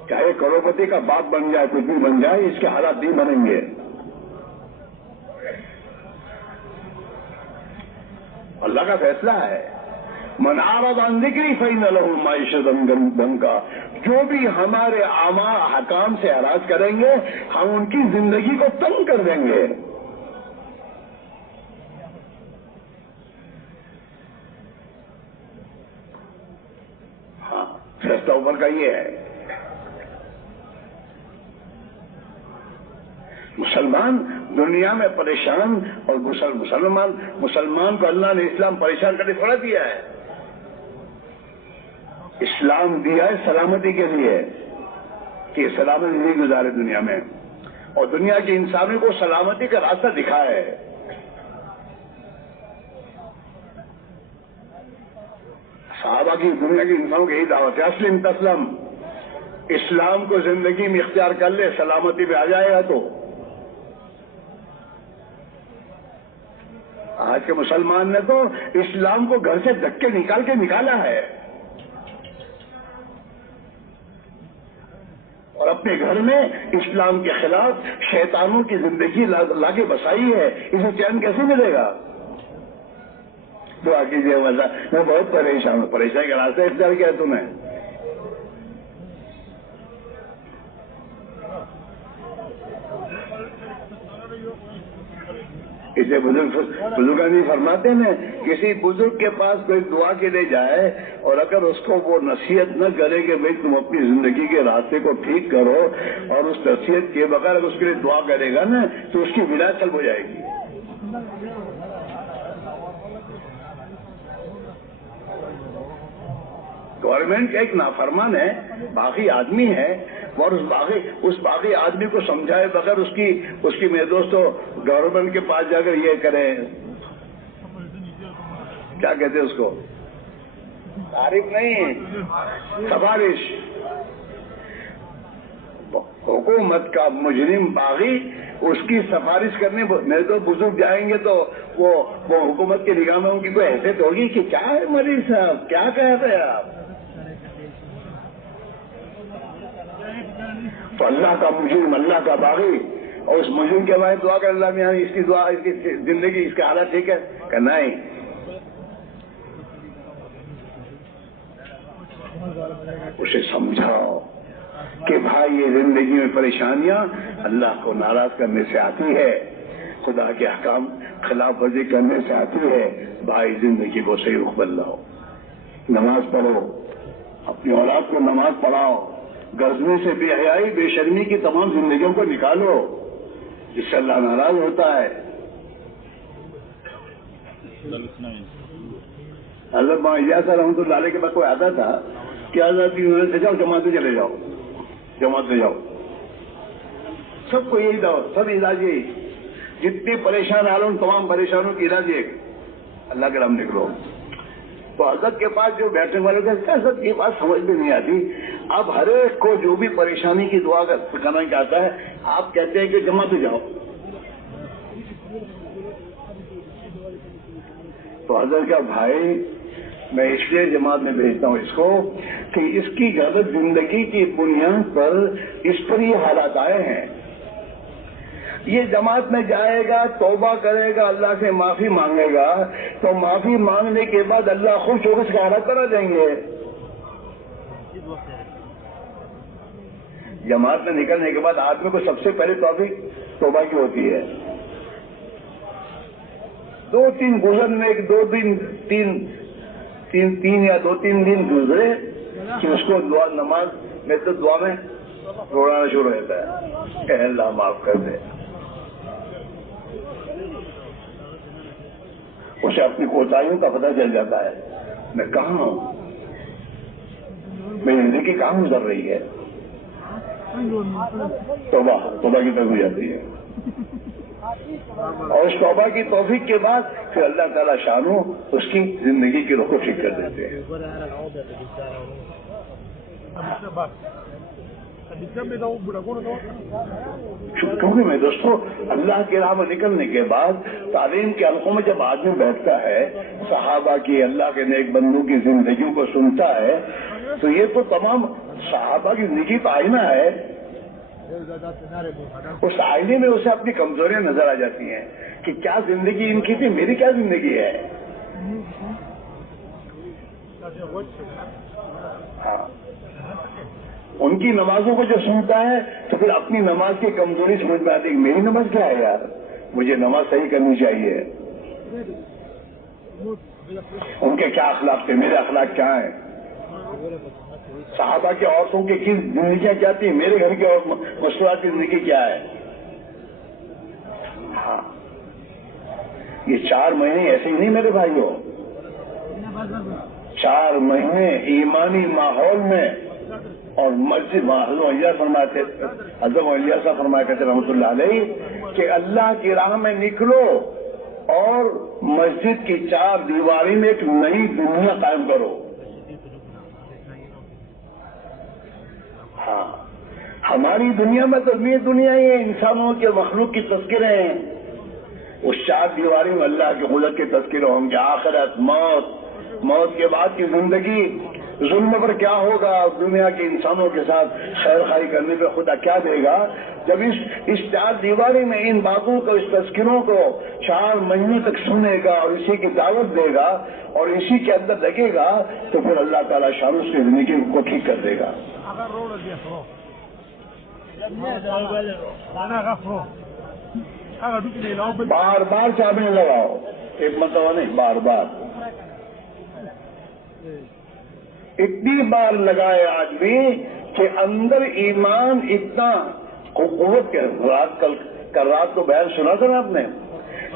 چاہے کروڑپتی کا باپ بن جائے, کچھ بھی بن جائے, اس کے حالات نہیں بنیں گے. اللہ کا فیصلہ ہے, من اعرض عن ذکری فإن له معیشۃ ضنکا, جو بھی ہمارے حکام سے اعراض کریں گے ہم ان کی زندگی کو تنگ کر دیں گے. ہاں فیصلہ اوپر کا یہ ہے. مسلمان دنیا میں پریشان، اور مسلمان کو اللہ نے اسلام پریشان کرنے تھوڑا دیا ہے. اسلام دیا ہے سلامتی کے لیے کہ سلامتی نہیں گزارے دنیا میں، اور دنیا کے انسانوں کو سلامتی کا راستہ دکھایا ہے. صحابہ کی دنیا کے انسانوں کی یہی دعوت ہے، اسلم تسلم، اسلام کو زندگی میں اختیار کر لے سلامتی میں آ جائے گا. تو آج کے مسلمان نے تو اسلام کو گھر سے دھکے نکال کے نکالا ہے، اور اپنے گھر میں اسلام کے خلاف شیطانوں کی زندگی لا کے بسائی ہے. اسے چین کیسے ملے گا؟ دعا کیجیے اللہ، میں بہت پریشان ہوں. پریشانی کا راستہ اختیار کیا ہے تمہیں؟ اسے بزرگان فرماتے ہیں کسی بزرگ کے پاس کوئی دعا کے لیے جائے اور اگر اس کو وہ نصیحت نہ کرے کہ بھئی تم اپنی زندگی کے راستے کو ٹھیک کرو، اور اس نصیحت کے بغیر اس کے لیے دعا کرے گا نا تو اس کی ولایت سلب ہو جائے گی. گورنمنٹ کا ایک نافرمان ہے، باغی آدمی ہے، اور اس باغی آدمی کو سمجھائے بغیر اس کی میرے دوستو گورنمنٹ کے پاس جا کر یہ کریں، کیا کہتے ہیں اس کو، تعریف نہیں، سفارش. حکومت کا مجرم باغی اس کی سفارش کرنے میرے تو بزرگ جائیں گے تو وہ حکومت کے نگاہ میں ان کی کوئی حیثیت ہوگی کہ کیا ہے مریض صاحب، کیا کہتے ہیں آپ؟ تو اللہ کا مجرم، اللہ کا باغی، اور اس مجرم کے بعد دعا کر اللہ میں اس کی دعا، اس کی زندگی، اس کا حالت ٹھیک ہے کہ نہیں؟ اسے سمجھاؤ کہ بھائی یہ زندگی میں پریشانیاں اللہ کو ناراض کرنے سے آتی ہے، خدا کے احکام خلاف ورزی کرنے سے آتی ہے. بھائی زندگی کو صحیح رخ بدلاؤ، نماز پڑھو، اپنی اولاد کو نماز پڑھاؤ، گردنے سے بے حیائی بے شرمی کی تمام زندگیوں کو نکالو جس سے اللہ ناراض ہوتا ہے. حضرت مولانا رحمۃ اللہ علیہ کے پاس کوئی آتا تھا کہ حضرت سے جاؤ جماعت میں چلے جاؤ، جماعت میں جاؤ. سب کو یہی دعوت، سب علاج یہی، جتنے پریشان آ رہے ہیں تمام پریشانوں کی علاج ایک، اللہ کے نام نکلو. تو حضرت کے پاس جو بیٹھنے والے تھے حضرت کی بات سمجھ میں نہیں آتی. اب ہر ایک کو جو بھی پریشانی کی دعا کرنا چاہتا ہے آپ کہتے ہیں کہ جماعت میں جاؤ. تو حضرت کا بھائی میں اس لیے جماعت میں بھیجتا ہوں اس کو کہ اس کی غلط زندگی کی بنیاد پر اس پر یہ حالات آئے ہیں. یہ جماعت میں جائے گا، توبہ کرے گا، اللہ سے معافی مانگے گا، تو معافی مانگنے کے بعد اللہ خوش ہو کر اس کا حالات کرا دیں گے. جماعت میں نکلنے کے بعد آدمی کو سب سے پہلے توفیق توبہ کی ہوتی ہے. دو تین دن گزرے کہ اس کو دعا نماز میں تو دعا میں روڑانا شروع ہوتا ہے کہ اللہ معاف کر دے. اسے اپنی کوتاہیوں کا پتہ چل جاتا ہے، میں کہاں ہوں، میری زندگی کہاں گزر رہی ہے. توبہ کی طرف ہو جاتی ہے، اور اس توبہ کی توفیق کے بعد پھر اللہ تعالیٰ شانو اس کی زندگی کی رخ کو ٹھیک کر دیتے ہیں. کیونکہ میں دوستو اللہ کے راہ میں نکلنے کے بعد تعلیم کے حلقوں میں جب آدمی بیٹھتا ہے، صحابہ کی، اللہ کے نیک بندوں کی زندگیوں کو سنتا ہے، تو یہ تو تمام صحابہ کی زندگی کا آئینہ ہے. اس آئینے میں اسے اپنی کمزوریاں نظر آ جاتی ہیں کہ کیا زندگی ان کی تھی، میری کیا زندگی ہے. ہاں ان کی نمازوں کو جو سنتا ہے تو پھر اپنی نماز کی کمزوری سمجھ میں آتی ہے کہ میری نماز کیا ہے یار، مجھے نماز صحیح کرنی چاہیے. ان کے کیا اخلاق تھے، میرے اخلاق کیا ہیں. صحابہ کے عورتوں کی زندگیاں کیا تھی، میرے گھر کے مصروفات کی زندگی کیا ہے. ہاں یہ 4 مہینے ایسے ہی نہیں میرے بھائیوں، 4 مہینے ایمانی ماحول میں. اور مسجد فرماتے حضرت علیہ صاحب فرمایا کرتے رحمۃ اللہ علیہ کہ اللہ کی راہ میں نکلو اور مسجد کی 4 دیواری میں ایک نئی دنیا قائم کرو. ہاں ہماری دنیا میں تو یہ دنیا ہی ہے، انسانوں کے مخلوق کی تذکرے ہیں. اس 4 دیواری میں اللہ کے قدرت کے تذکرے ہوں گے. آخرت، موت کے بعد کی زندگی، ظلم پر کیا ہوگا، دنیا کے انسانوں کے ساتھ خیر خائی کرنے پہ خدا کیا دے گا. جب اس 4 دیواری میں ان باتوں کو، اس تذکروں کو 4 مہینے تک سنے گا اور اسی کی دعوت دے گا اور اسی کے اندر لگے گا تو پھر اللہ تعالیٰ شان اس کی زندگی کو ٹھیک کر دے گا. بار بار چابیں لگاؤ، ایک مرتبہ نہیں، بار بار. اتنی بار لگائے آدمی کہ اندر ایمان اتنا قوت کے رات کو بیان سنا تھا نا آپ نے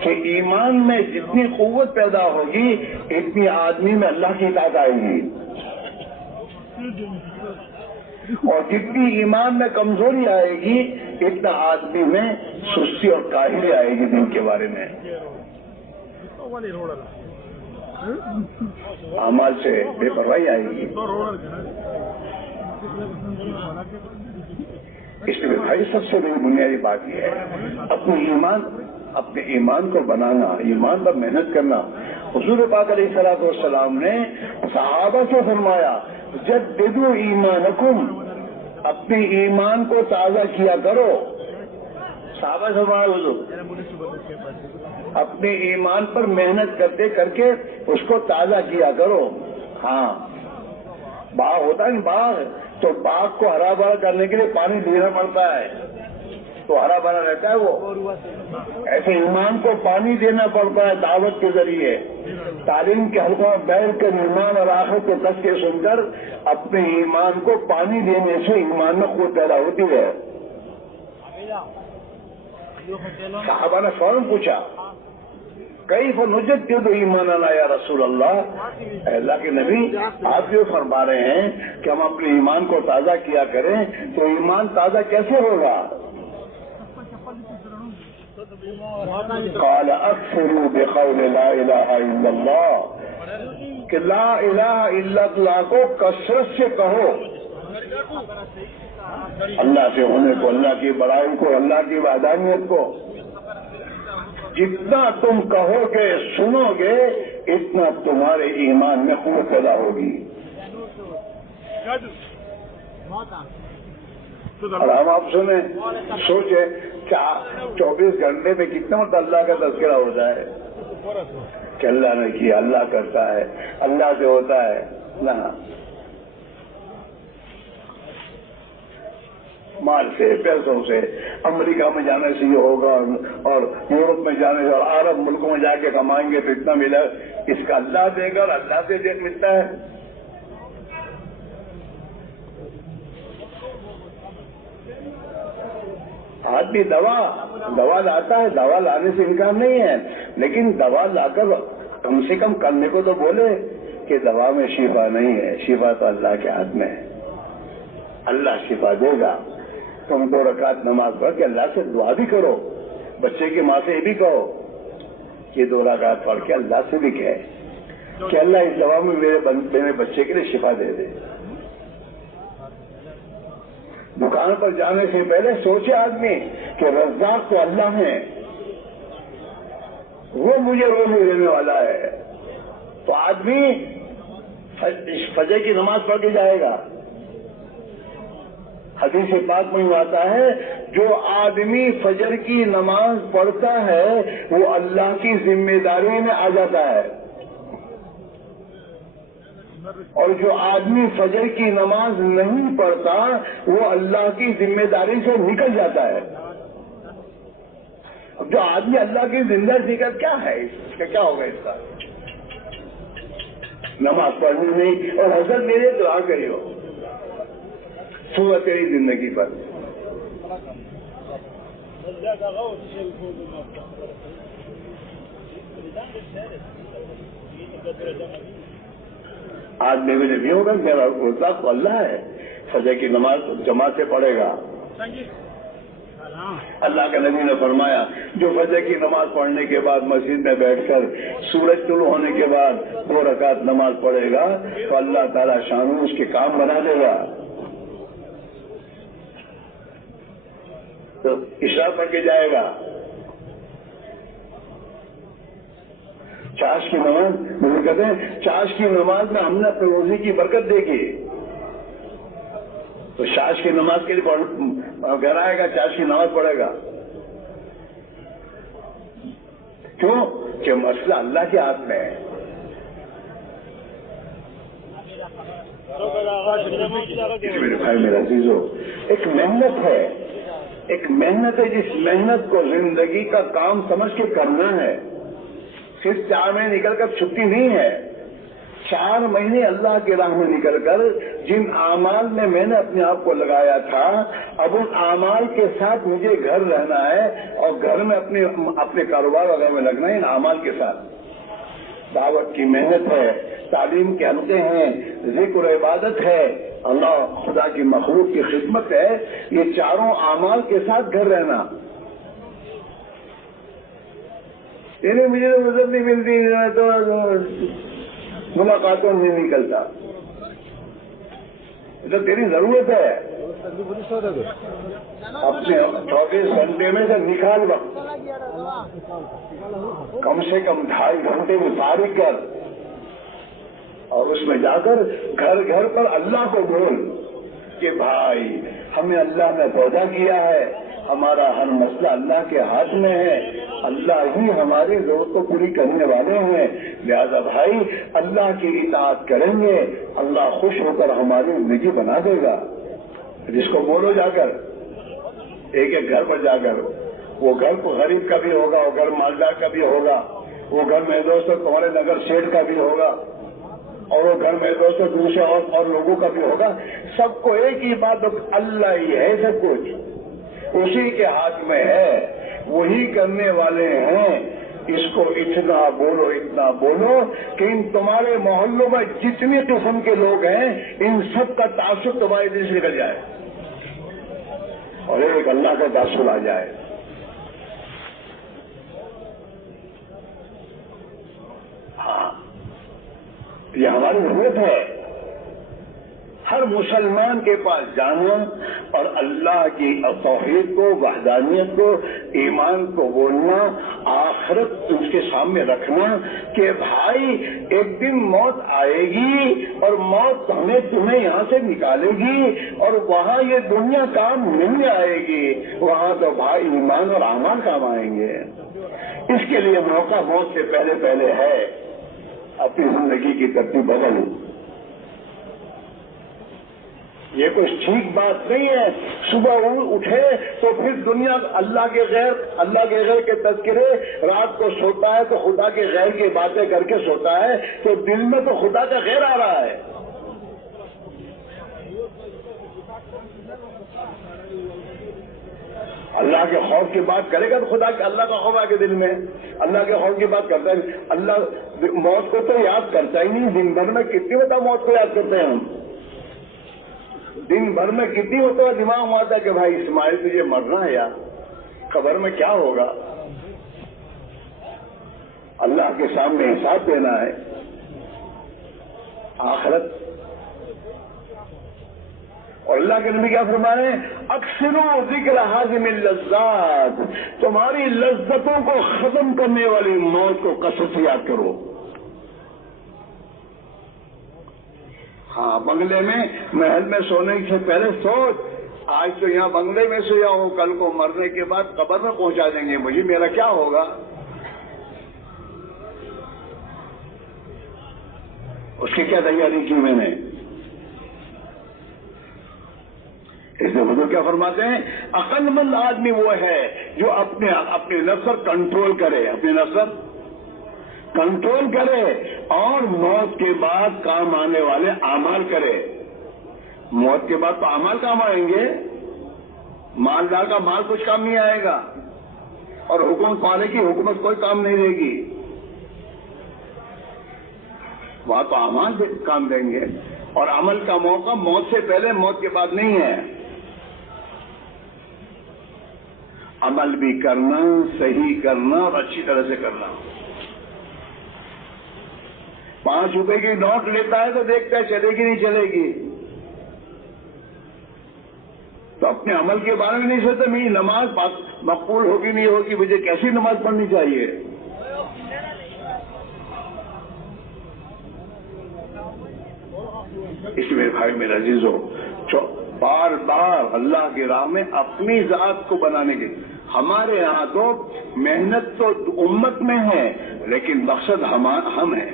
کہ ایمان میں جتنی قوت پیدا ہوگی اتنی آدمی میں اللہ کی اطاعت آئے گی، اور جتنی ایمان میں کمزوری آئے گی اتنا آدمی میں سستی اور کاہلی آئے گی دین کے بارے میں. اعمال سے بے پرواہی آئے گی. اس لیے بھائی سب سے بڑی بنیادی بات یہ ہے اپنے ایمان کو بنانا، ایمان پر محنت کرنا. حضور پاک علیہ الصلوۃ والسلام نے صحابہ سے فرمایا جددوا ایمانکم، اپنے ایمان کو تازہ کیا کرو. صحابہ سے فرمایا حضور اپنے ایمان پر محنت کرتے کر کے اس کو تازہ کیا کرو. ہاں باغ ہوتا ہے نا، باغ تو باغ کو ہرا بھرا کرنے کے لیے پانی دینا پڑتا ہے تو ہرا بھرا رہتا ہے وہ. ایسے ایمان کو پانی دینا پڑتا ہے دعوت کے ذریعے، تعلیم کے حلقوں میں بیٹھ کر ایمان اور آخرت کو کس کے سن کر اپنے ایمان کو پانی دینے سے ایمان میں قوت پیدا ہوتی ہے. صحابہ نے فوراً پوچھا کیف نجدد ایماننا یا رسول اللہ، اللہ کے نبی آپ جو فرما رہے ہیں کہ ہم اپنے ایمان کو تازہ کیا کریں تو ایمان تازہ کیسے ہوگا؟ قال اکثروا بقول لا الہ الا اللہ، کہ لا الہ الا اللہ کو کثرت سے کہو، اللہ سے ہونے کو، اللہ کی بڑائی کو، اللہ کی وحدانیت کو. جتنا تم کہو گے سنو گے اتنا تمہارے ایمان میں قوت پیدا ہوگی. اور ہم آپ سنیں، سوچیں 24 گھنٹے میں کتنا مرتبہ اللہ کا تذکرہ ہوتا ہے کہ اللہ نے کیا، اللہ کرتا ہے، اللہ سے ہوتا ہے نہ. مال سے، پیسوں سے، امریکہ میں جانے سے یہ ہوگا اور یورپ میں جانے سے اور عرب ملکوں میں جا کے کمائیں گے تو اتنا ملا، اس کا اللہ دے گا اور اللہ سے دے ملتا ہے. آدمی دوا لاتا ہے، دوا لانے سے انکار نہیں ہے، لیکن دوا لا کر کم سے کم کرنے کو تو بولے کہ دوا میں شفا نہیں ہے، شفا تو اللہ کے ہاتھ میں ہے، اللہ شفا دے گا. تم 2 رکعت نماز پڑھ کے اللہ سے دعا بھی کرو، بچے کی ماں سے یہ بھی کہو کہ 2 رکعت پڑھ کے اللہ سے بھی کہے کہ اللہ اس دوا میں میرے بچے کے لیے شفا دے دے. دکان پر جانے سے پہلے سوچے آدمی کہ رزاق تو اللہ ہے، وہ مجھے روزی دینے والا ہے، تو آدمی فجر کی نماز پڑھ کے جائے گا. حدیث پاک میں آتا ہے جو آدمی فجر کی نماز پڑھتا ہے وہ اللہ کی ذمہ داری میں آ جاتا ہے. اور جو آدمی فجر کی نماز نہیں پڑھتا وہ اللہ کی ذمہ داری سے نکل جاتا ہے. اب جو آدمی اللہ کی ذمہ داری نکل کیا ہے اس کا کیا ہوگا اس کا؟ نماز پڑھنی نہیں. اور حضرت میرے دعا کری ہو صبح تیری زندگی پر. آج میرے بھی ہوگا میرا روزہ تو اللہ ہے. فجر کی نماز جماعت سے پڑھے گا. اللہ کے نبی نے فرمایا جو فجر کی نماز پڑھنے کے بعد مسجد میں بیٹھ کر سورج طلوع ہونے کے بعد 2 رکعت نماز پڑھے گا تو اللہ تعالیٰ شانو اس کے کام بنا دے گا. تو عشاء پڑھ کے جائے گا. چاش کی نماز مجھے کہتے ہیں چاش کی نماز میں ہم نے اپنے روزی کی برکت دیکھی. تو چاش کی نماز کے لیے گھر آئے گا چاش کی نماز پڑھے گا. کیوں کہ مسئلہ اللہ کے ہاتھ میں ہے. میرے بھائی میرا عزیزو ایک محنت ہے. ایک محنت ہے جس محنت کو زندگی کا کام سمجھ کے کرنا ہے. صرف 4 مہینے نکل کر چھٹی نہیں ہے. 4 مہینے اللہ کی راہ میں نکل کر جن اعمال میں میں نے اپنے آپ کو لگایا تھا اب ان اعمال کے ساتھ مجھے گھر رہنا ہے اور گھر میں اپنے کاروبار وغیرہ میں لگنا ہے. ان اعمال کے ساتھ دعوت کی محنت ہے, تعلیم کے حلقے ہیں, ذکر و عبادت ہے, اللہ خدا کی مخلوق کی خدمت ہے. یہ چاروں اعمال کے ساتھ گھر رہنا. یعنی مجھے مدد نہیں ملتی تو ملاقاتوں نہیں نکلتا. تو تیری ضرورت ہے اپنے 24 گھنٹے میں سے نکال وقت کم سے کم 2.5 گھنٹے میں فارغ کر اور اس میں جا کر گھر گھر پر اللہ کو بول کہ بھائی ہمیں اللہ نے پیدا کیا ہے, ہمارا ہر مسئلہ اللہ کے ہاتھ میں ہے, اللہ ہی ہماری ضرورت کو پوری کرنے والے ہیں. لہذا بھائی اللہ کی اطاعت کریں گے, اللہ خوش ہو کر ہماری زندگی بنا دے گا. جس کو بولو جا کر ایک ایک گھر پر جا کر, وہ گھر کو غریب کا بھی ہوگا, وہ گھر مالدار کا بھی ہوگا, وہ گھر میں دوستوں تمہارے نگر شیٹ کا بھی ہوگا, اور وہ گھر میں دوستوں دوسرے اور لوگوں کا بھی ہوگا. سب کو ایک ہی بات, اللہ ہی ہے سب کچھ, اسی کے ہاتھ میں ہے, وہی کرنے والے ہیں. اس کو اتنا بولو کہ ان تمہارے محلوں میں جتنی قسم کے لوگ ہیں ان سب کا تعصب تمہارے دل سے نکل جائے اور ایک اللہ کا تعصب آ جائے. ہاں یہ ہماری ضرورت ہے. ہر مسلمان کے پاس جانا اور اللہ کی توحید کو, وحدانیت کو, ایمان کو بولنا, آخرت اس کے سامنے رکھنا کہ بھائی ایک دن موت آئے گی اور موت ہمیں تمہیں یہاں سے نکالے گی اور وہاں یہ دنیا کام نہیں آئے گی, وہاں تو بھائی ایمان اور اعمال کام آئیں گے. اس کے لیے موقع موت سے پہلے ہے. اپنی زندگی کی ترتیب بدل. یہ کوئی ٹھیک بات نہیں ہے. صبح اٹھے تو پھر دنیا اللہ کے غیر کے تذکرے, رات کو سوتا ہے تو خدا کے غیر کی باتیں کر کے سوتا ہے تو دل میں تو خدا کا غیر آ رہا ہے. اللہ کے خوف کی بات کرے گا تو اللہ کا خوف آ کے دل میں, اللہ کے خوف کی بات کرتا ہے. اللہ موت کو تو یاد کرتا ہی نہیں. دن بھر میں کتنی بتا موت کو یاد کرتے ہیں ہم. دن بھر میں کتنی ہوتا ہے دماغ میں آتا ہے کہ بھائی اسماعیل تجھے مرنا ہے یار, قبر میں کیا ہوگا, اللہ کے سامنے حساب دینا ہے, آخرت. اور اللہ کے نبی کیا فرمائے, اکثروا ذکر حازم اللذات, تمہاری لذتوں کو ختم کرنے والی موت کو کثرت سے یاد کرو. ہاں بنگلے میں محل میں سونے سے پہلے سوچ, آج تو یہاں بنگلے میں سویا ہوں, کل کو مرنے کے بعد قبر میں پہنچا دیں گے مجھے, میرا کیا ہوگا. اس کی کیا تیاری کی میں نے؟ اس میں حضور کیا فرماتے ہیں؟ عقل مند آدمی وہ ہے جو اپنے نفس پر کنٹرول کرے، اپنے نفس پر کنٹرول کرے اور موت کے بعد کام آنے والے اعمال کرے۔ موت کے بعد تو اعمال کام آئیں گے، مالدار کا مال کچھ کام نہیں آئے گا، اور حکومت والے کی حکومت کوئی کام نہیں دے گی، وہاں تو اعمال کام دیں گے۔ اور عمل کا موقع موت سے پہلے موت کے بعد نہیں ہے۔ عمل بھی کرنا، صحیح کرنا اور اچھی طرح سے کرنا۔ 5 روپے کی نوٹ لیتا ہے تو دیکھتا ہے چلے گی نہیں چلے گی، تو اپنے عمل کے بارے میں نہیں سوچتا میری نماز مقبول ہوگی نہیں ہوگی، مجھے کیسی نماز پڑھنی چاہیے۔ اس میں بھائی میرے عزیزو، بار بار اللہ کی راہ میں اپنی ذات کو بنانے کے، ہمارے یہاں تو محنت تو امت میں ہے، لیکن مقصد ہم ہیں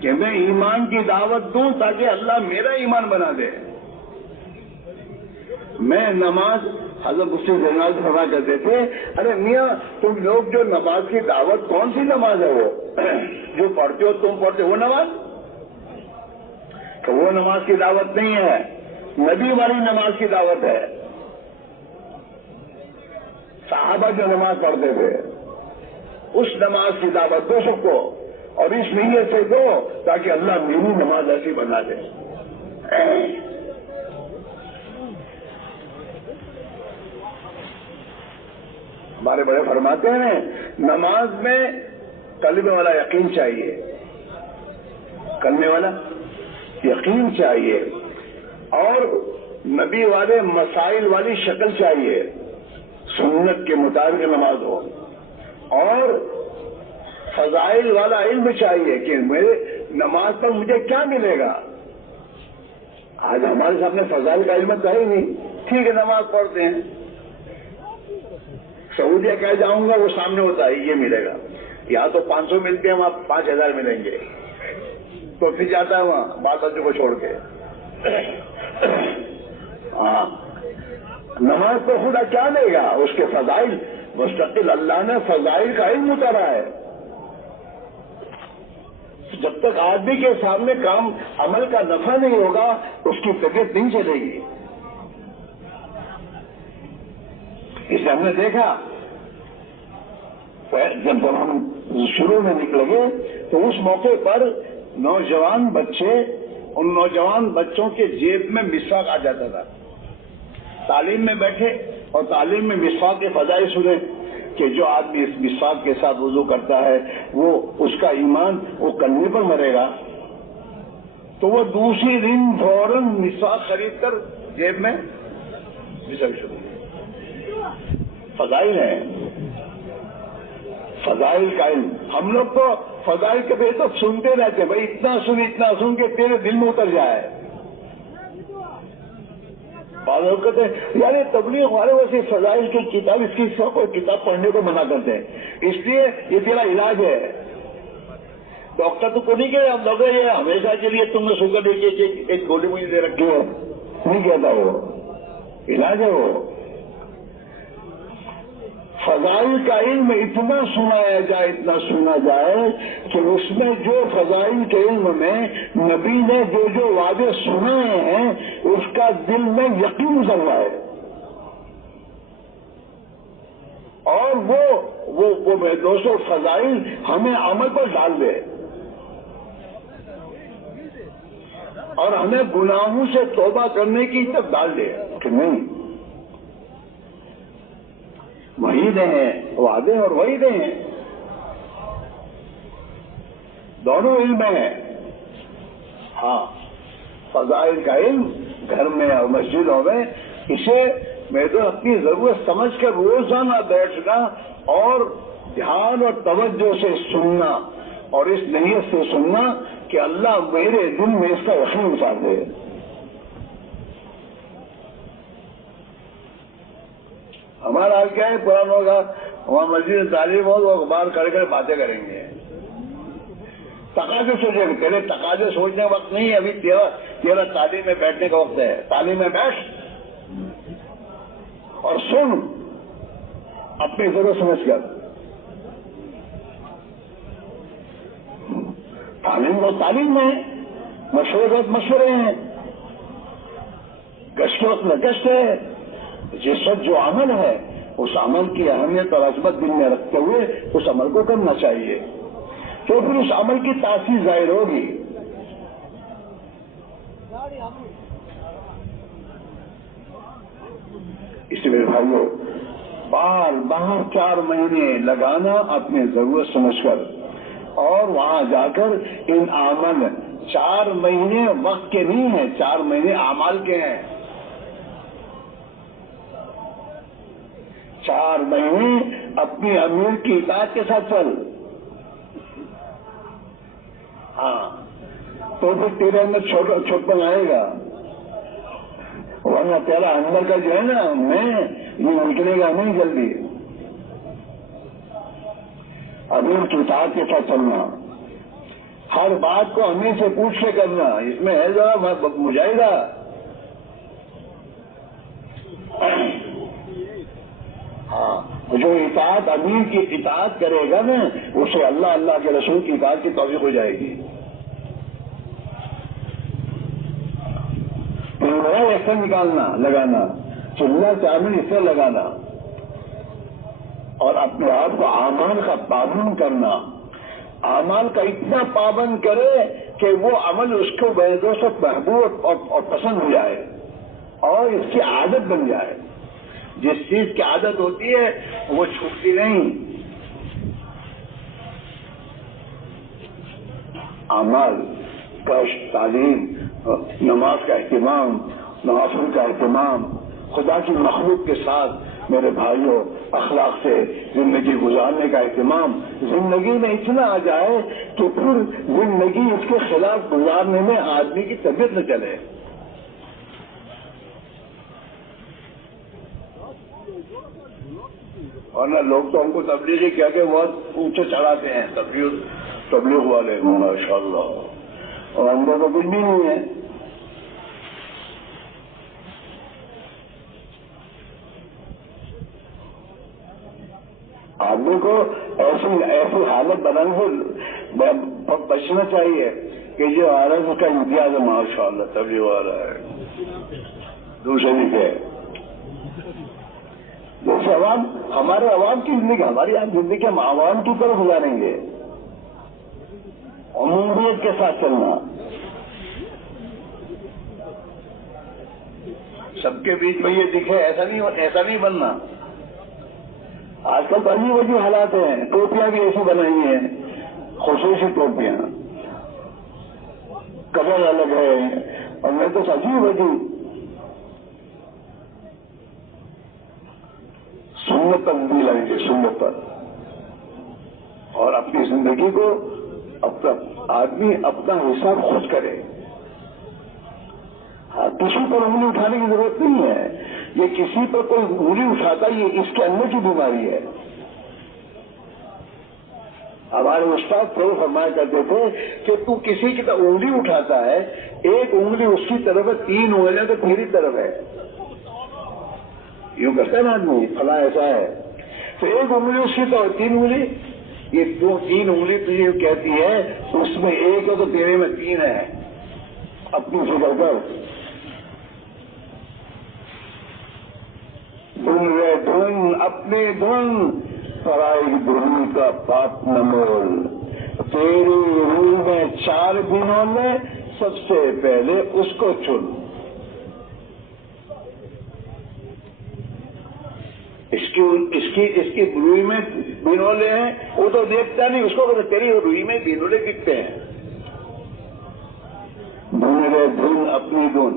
کہ میں ایمان کی دعوت دوں تاکہ اللہ میرا ایمان بنا دے۔ میں نماز، حضرت مفتی زینال فرما کرتے تھے، ارے میاں تم لوگ جو نماز کی دعوت، کون سی نماز ہے وہ جو پڑھتے ہو تم پڑھتے ہو وہ نماز؟ تو وہ نماز کی دعوت نہیں ہے، نبی والی نماز کی دعوت ہے۔ صحابہ جو نماز پڑھتے تھے اس نماز کی دعوت دو سب کو، اور اس نیت سے دو تاکہ اللہ میری نماز ایسی بنا دے۔ ہمارے بڑے فرماتے ہیں نماز میں کلمے والا یقین چاہیے، کلمے والا یقین چاہیے، اور نبی والے مسائل والی شکل چاہیے، سنت کے مطابق نماز ہو، اور فضائل والا علم چاہیے کہ میرے نماز پر مجھے کیا ملے گا۔ آج ہمارے سامنے فضائل کا علم تو ہے ہی نہیں، ٹھیک ہے نماز پڑھتے ہیں، سعودیہ کہہ جاؤں گا وہ سامنے ہوتا ہے یہ ملے گا، یہاں تو 500 ملتے ہیں، وہاں 5000 ملیں گے، تو پھر جاتا ہے وہاں بال بچوں کو چھوڑ کے۔ ہاں نماز تو خدا کیا لے گا، اس کے فضائل مستقل اللہ نے فضائل کا علم اتارا ہے۔ جب تک آدمی کے سامنے کام عمل کا نفع نہیں ہوگا اس کی طبیعت نہیں چلے گی۔ اسے ہم نے دیکھا جب ہم شروع میں نکلے گے تو اس موقع پر نوجوان بچے، ان نوجوان بچوں کے جیب میں مسواک آ جاتا تھا، تعلیم میں بیٹھے اور تعلیم میں مسواک کے فضائل سنے کہ جو آدمی اس مسواک کے ساتھ وضو کرتا ہے وہ اس کا ایمان وہ کلمے پر مرے گا، تو وہ دوسری دن فوراً مسواک خرید کر جیب میں مسواک شروع۔ فضائل ہیں، فضائل کا علم۔ ہم لوگ تو فضائل کے پہ تو سنتے رہتے، بھائی اتنا سن کہ تیرے دل میں اتر جائے۔ بعض لوگ کہتے ہیں یار یہ تبلیغ والے ویسے فضائل کی کتاب، اس کی کوئی کتاب پڑھنے کو منع کرتے ہیں، اس لیے یہ تیرا علاج ہے۔ ڈاکٹر تو کو نہیں کہ ہم لوگ یہ ہمیشہ کے لیے تم نے شوگر دے کے ایک گولی مجھے دے رکھی ہے، نہیں کہتا، وہ علاج ہے۔ وہ فضائل کا علم اتنا سنایا جائے، اتنا سنا جائے کہ اس میں جو فضائل کے علم میں نبی نے جو جو وعدے سنائے ہیں اس کا دل میں یقین اتر جائے، اور وہ میرے دوستوں فضائل ہمیں عمل پر ڈال دے اور ہمیں گناہوں سے توبہ کرنے کی طرف ڈال دے کہ نہیں، وعیدیں ہیں، وعدے اور وعیدیں ہیں، دونوں علم ہیں۔ ہاں فضائل کا علم گھر میں اور مسجدوں میں، اسے میں تو اپنی ضرورت سمجھ کر روزانہ بیٹھنا اور دھیان اور توجہ سے سننا، اور اس نیت سے سننا کہ اللہ میرے دل میں اس کا یقین اتار دے۔ ہمارا حال کیا ہے، پرانوں کا وہاں مسجد تعلیم ہو وہ باہر کھڑے کر باتیں کریں گے، تقاضے سوچے گا، تیرے تقاضے سوچنے کا وقت نہیں ہے، ابھی تیرا تعلیم میں بیٹھنے کا وقت ہے. تعلیم میں بیٹھ اور سن اپنی ضرورت سمجھ کر. تعلیم کو تعلیم ہے، مشورے وقت مشورے ہیں، گشت وقت میں گشت ہے. جس وقت جو عمل ہے اس عمل کی اہمیت اور عظمت دل میں رکھتے ہوئے اس عمل کو کرنا چاہیے، تو پھر اس عمل کی تاثیر ظاہر ہوگی. اس لیے بھائیو، باہر 4 مہینے لگانا اپنی ضرورت سمجھ کر، اور وہاں جا کر ان عمل 4 مہینے وقت کے نہیں ہیں، 4 مہینے اعمال کے ہیں. 4 مہینے اپنی امیر کی اطاعت کے ساتھ چل. ہاں تو پھر تیرے اندر چھوٹپن آئے گا، ورنہ تیرا اندر کا جو ہے نا میں یہ نکلے گا نہیں جلدی. امیر کی اطاعت کے ساتھ چلنا، ہر بات کو امیر سے پوچھ کے کرنا، اس میں ہے ذرا مجاہدہ. ہاں جو اطاعت امیر کی اطاعت کرے گا نا اسے اللہ کے رسول کی اطاعت کی توفیق ہو جائے گی. ایسا نکالنا لگانا، چلنا چاول اس سے لگانا، اور اپنے آپ کو اعمال کا پابند کرنا. اعمال کا اتنا پابند کرے کہ وہ عمل اس کو بہت محبوب اور پسند ہو جائے اور اس کی عادت بن جائے. جس چیز کی عادت ہوتی ہے وہ چھوٹتی نہیں. اعمال، کشت، تعلیم، نماز کا اہتمام، نوافل کا اہتمام، خدا کی مخلوق کے ساتھ میرے بھائیوں اخلاق سے زندگی گزارنے کا اہتمام زندگی میں اتنا آ جائے کہ پھر زندگی اس کے خلاف گزارنے میں آدمی کی طبیعت نہ چلے. ورنہ لوگ تو ہم کو تبلیغی کہہ کے بہت اونچے چڑھاتے ہیں، تبلیغ والے ماشاء اللہ، اور ہم کو تو کچھ بھی نہیں ہے. آدمی کو ایسی حالت بنانے سے بچنا چاہیے کہ جو آ رہا ہے اس کا امتیاز ہے ماشاء اللہ تبلیغ والا ہے. دوسرے بھی کہ جیسے ہمارے عوام کی زندگی، ہماری زندگی ہم عوام کی طرف گزاریں گے، عمومیت کے ساتھ چلنا، سب کے بیچ میں یہ دکھے ایسا نہیں بننا. آج کل تو عجیب عجیب حالات ہیں. ٹوپیاں بھی ایسی بنائی ہیں، خصوصی ٹوپیاں، کلر الگ ہے، اور میں تو عجیب سنت پر بھی لائیں گے، سنت پر. اور اپنی زندگی کو آدمی اپنا حساب خود کرے. کسی پر انگلی اٹھانے کی ضرورت نہیں ہے. یہ کسی پر کوئی انگلی اٹھاتا یہ اس کے اندر کی بیماری ہے. ہمارے استاد تو فرمایا کرتے تھے کہ تو کسی کی طرف انگلی اٹھاتا ہے، ایک انگلی اس کی طرف ہے، 3 انگلیاں تو تیری طرف ہے. یوں کرتا ہے نا آدمی، فلاں ایسا ہے، تو ایک انگلی اس کی طرف، 3 انگلی، یہ 3 انگلی تجھے کہتی ہے اس میں ایک ہے تو تیرے میں 3 ہے. اپنی فکر کر. دھن اپنے دھن پرائی دھن کا پاپ نہ مول. تیری روح میں 4 دنوں میں سب سے پہلے اس کو چن. اس کی روئی میں بینولے ہیں، وہ تو دیکھتا نہیں، اس کو تیری روئی میں بینولے دکھتے ہیں. دھن دھن اپنی دھن،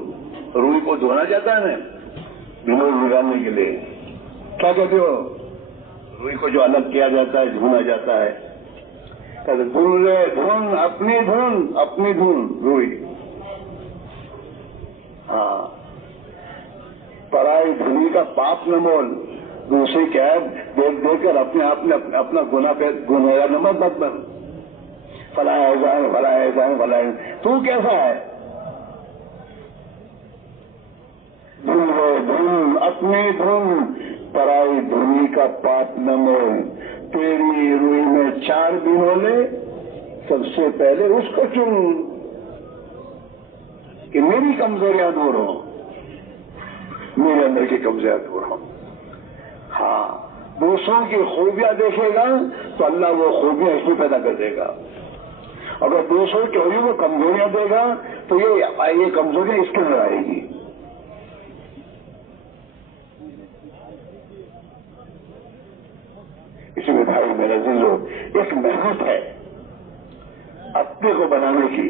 روئی کو دھونا جاتا ہے نا بینول نکالنے کے لیے. کیا کہتے ہو؟ روئی کو جو الگ کیا جاتا ہے، دھونا جاتا ہے. دھن اپنی دھن روئی. ہاں، پرائی دھنی کا پاپ نہ مول. دوسری کیا ہے، دیکھ کر اپنے آپ نے اپنا گناہگار نہ مت بن. فلاں ایسا ہے، فلاں ایسا ہے، فلاں تو کیسا ہے؟ دھن ہے دھن، اپنی دھن، پرائی دھنی کا پاپ نہ مول، تیری روئی میں 4 دنوں لے، سب سے پہلے اس کو چن کہ میری کمزوریاں دور ہوں، میرے اندر کی کمزوریاں دور ہوں۔ ہاں، دوسروں کی خوبیاں دیکھے گا تو اللہ وہ خوبیاں اس میں پیدا کر دے گا، اگر دوسروں کی وہی وہ کمزوریاں دے گا تو یہ کمزوریاں اس کے اندر آئے گی۔ اسی میں بھائی میرا عزیزو، ایک محنت ہے اپنے کو بنانے کی،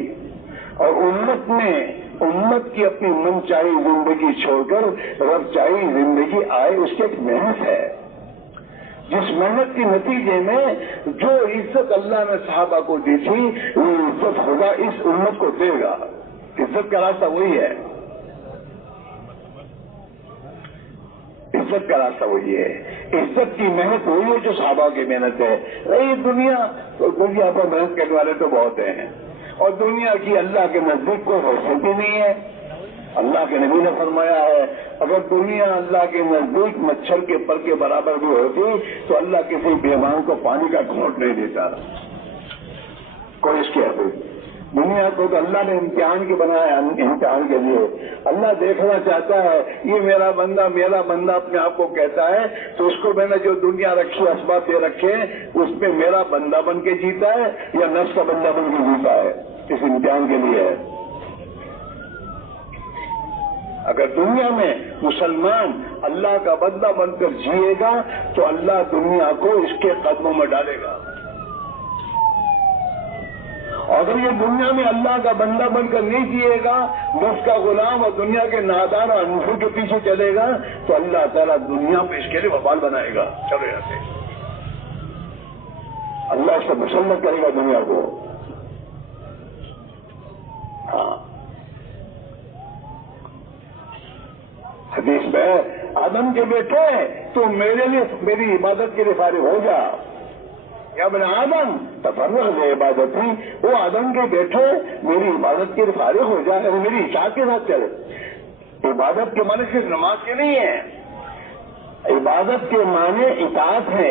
اور امت کی اپنی من چاہی زندگی چھوڑ کر رب چاہی زندگی آئے، اس کی ایک محنت ہے، جس محنت کے نتیجے میں جو عزت اللہ نے صحابہ کو دی تھی وہ عزت خدا اس امت کو دے گا۔ عزت کا راستہ وہی ہے، عزت کا راستہ وہی ہے، عزت کی محنت وہی ہے جو صحابہ کی محنت ہے۔ رہی دنیا تو دنیا پر محنت کرنے والے تو بہت ہیں، اور دنیا کی اللہ کے نزدیک کوئی حیثیت ہی نہیں ہے۔ اللہ کے نبی نے فرمایا ہے اگر دنیا اللہ کے نزدیک مچھر کے پر کے برابر بھی ہوتی تو اللہ کسی بیمان کو پانی کا گھونٹ نہیں دیتا، کوئی اس کی حیثیت۔ دنیا کو تو اللہ نے امتحان کے بنایا، امتحان کے لیے اللہ دیکھنا چاہتا ہے یہ میرا بندہ اپنے آپ کو کہتا ہے تو اس کو میں نے جو دنیا رکھی اسباب دے رکھے اس میں میرا بندہ بن کے جیتا ہے یا نفس کا بندہ بن کے جیتا ہے، اس امتحان کے لیے ہے۔ اگر دنیا میں مسلمان اللہ کا بندہ بن کر جیے گا تو اللہ دنیا کو اس کے قدموں میں ڈالے گا، اور اگر یہ دنیا میں اللہ کا بندہ بن کر نہیں جیے گا، نفس کا غلام اور دنیا کے نادان اور انوکھوں کے پیچھے چلے گا تو اللہ تعالیٰ دنیا میں اس کے لیے وبال بنائے گا۔ چلو یہاں سے اللہ اس سے مسلط کرے گا دنیا کو۔ ہاں، حدیث میں آدم کے بیٹے تو میرے لیے میری عبادت کے لیے فارغ ہو جا، یا ابن آدم تفرغ لے عبادت ہی، وہ آدم کے بیٹے میری عبادت کے لیے فارغ ہو جائے، میری اطاعت کے ساتھ چلے۔ عبادت کے معنی صرف نماز کے نہیں ہے، عبادت کے معنی اطاعت ہے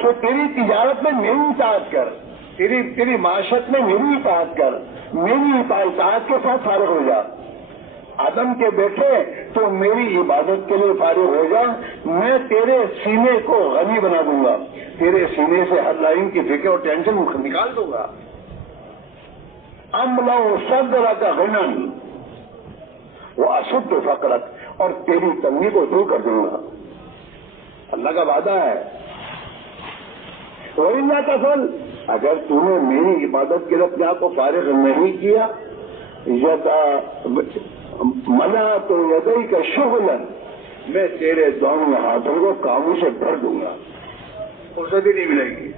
کہ تیری تجارت میں میری اطاعت کر، تیری معاشرت میں میری اطاعت کر، میری اطاعت کے ساتھ فارغ ہو جا۔ آدم کے بیٹے تو میری عبادت کے لیے فارغ ہو جا، میں تیرے سینے کو غنی بنا دوں گا، تیرے سینے سے ہر لائن کی فکر اور ٹینشن نکال دوں گا۔ املا صدرک غنا واشد فقرک، اور تیری تنگی کو دور کر دوں گا، اللہ کا وعدہ ہے۔ وَإِلَّا تَفْعَلْ، اگر تو نے میری عبادت کے لیے اپنے آپ کو فارغ نہیں کیا، ملا تو یدئی کا شغلن، میں تیرے دونوں ہاتھوں کو کاموں سے بھر دوں گا، فرصت ہی نہیں ملے گی۔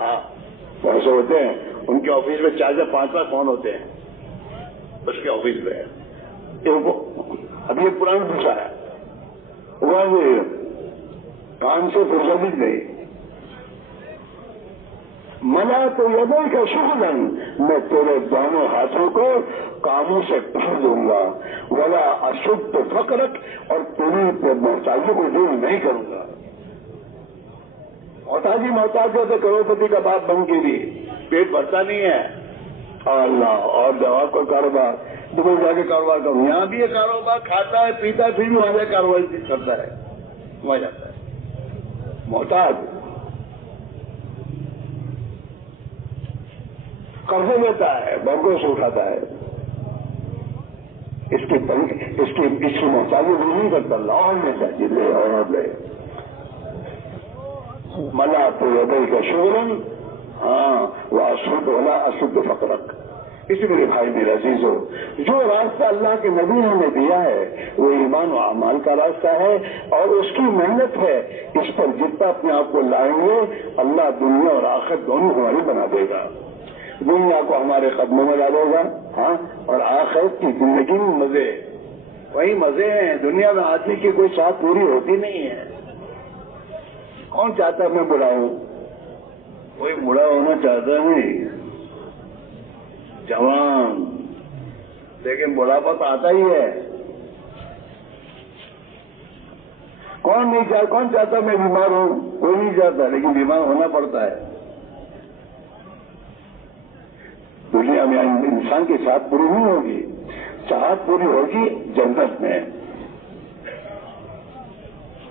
ہاں، ایسے ہوتے ہیں ان کے آفس میں 4 سے 5 فون ہوتے ہیں، اس کے آفس میں ابھی ایک پرانا پوچھا ہے وہ کام سے فرصت ہی نہیں۔ ملا تو یدئی کا شغلن، میں تیرے دونوں ہاتھوں کو کاموں سے بھر دوں گا، ولا اشد فقرک، اور تیری محتاجی کو دور نہیں کروں گا۔ محتاج ہو تو کروڑپتی کا باپ بن کے بھی پیٹ بھرتا نہیں ہے۔ اللہ، اور دوا کو کاروبار، دبئی جا کے کاروبار کروں، یہاں بھی یہ کاروبار کھاتا ہے پیتا ہے، پھر بھی وہاں سے کاروبار کرتا ہے، وہاں جاتا ہے محتاج، قرضے لیتا ہے، بینکوں سے اٹھاتا ہے، اس کی محتاجی بھی نہیں کرتا، اللہ اور میں چاہیے لے اور لے۔ ملا تو یدئی کا شغلن، ہاں، وہ اشد ولا اشد فقرک۔ اسی لیے بھائی میرے عزیز ہو، جو راستہ اللہ کے نبی نے ہمیں دیا ہے وہ ایمان و اعمال کا راستہ ہے، اور اس کی محنت ہے، اس پر جتنا اپنے آپ کو لائیں گے اللہ دنیا اور آخرت دونوں ہماری بنا دے گا، دنیا کو ہمارے قدموں میں ڈالے گا، ہاں، اور آخرت کی زندگی میں مزے، وہی مزے ہیں۔ دنیا میں آدمی کی کوئی چاہت پوری ہوتی نہیں ہے، کون چاہتا ہے میں بلاؤں، کوئی بوڑھا ہونا چاہتا نہیں، جوان، لیکن بڑھاپا تو آتا ہی ہے۔ کون چاہتا میں بیمار ہوں؟ کوئی نہیں چاہتا، لیکن بیمار ہونا پڑتا ہے۔ دنیا میں انسان کی چاہت پوری نہیں ہوگی، چاہت پوری ہوگی جنت میں۔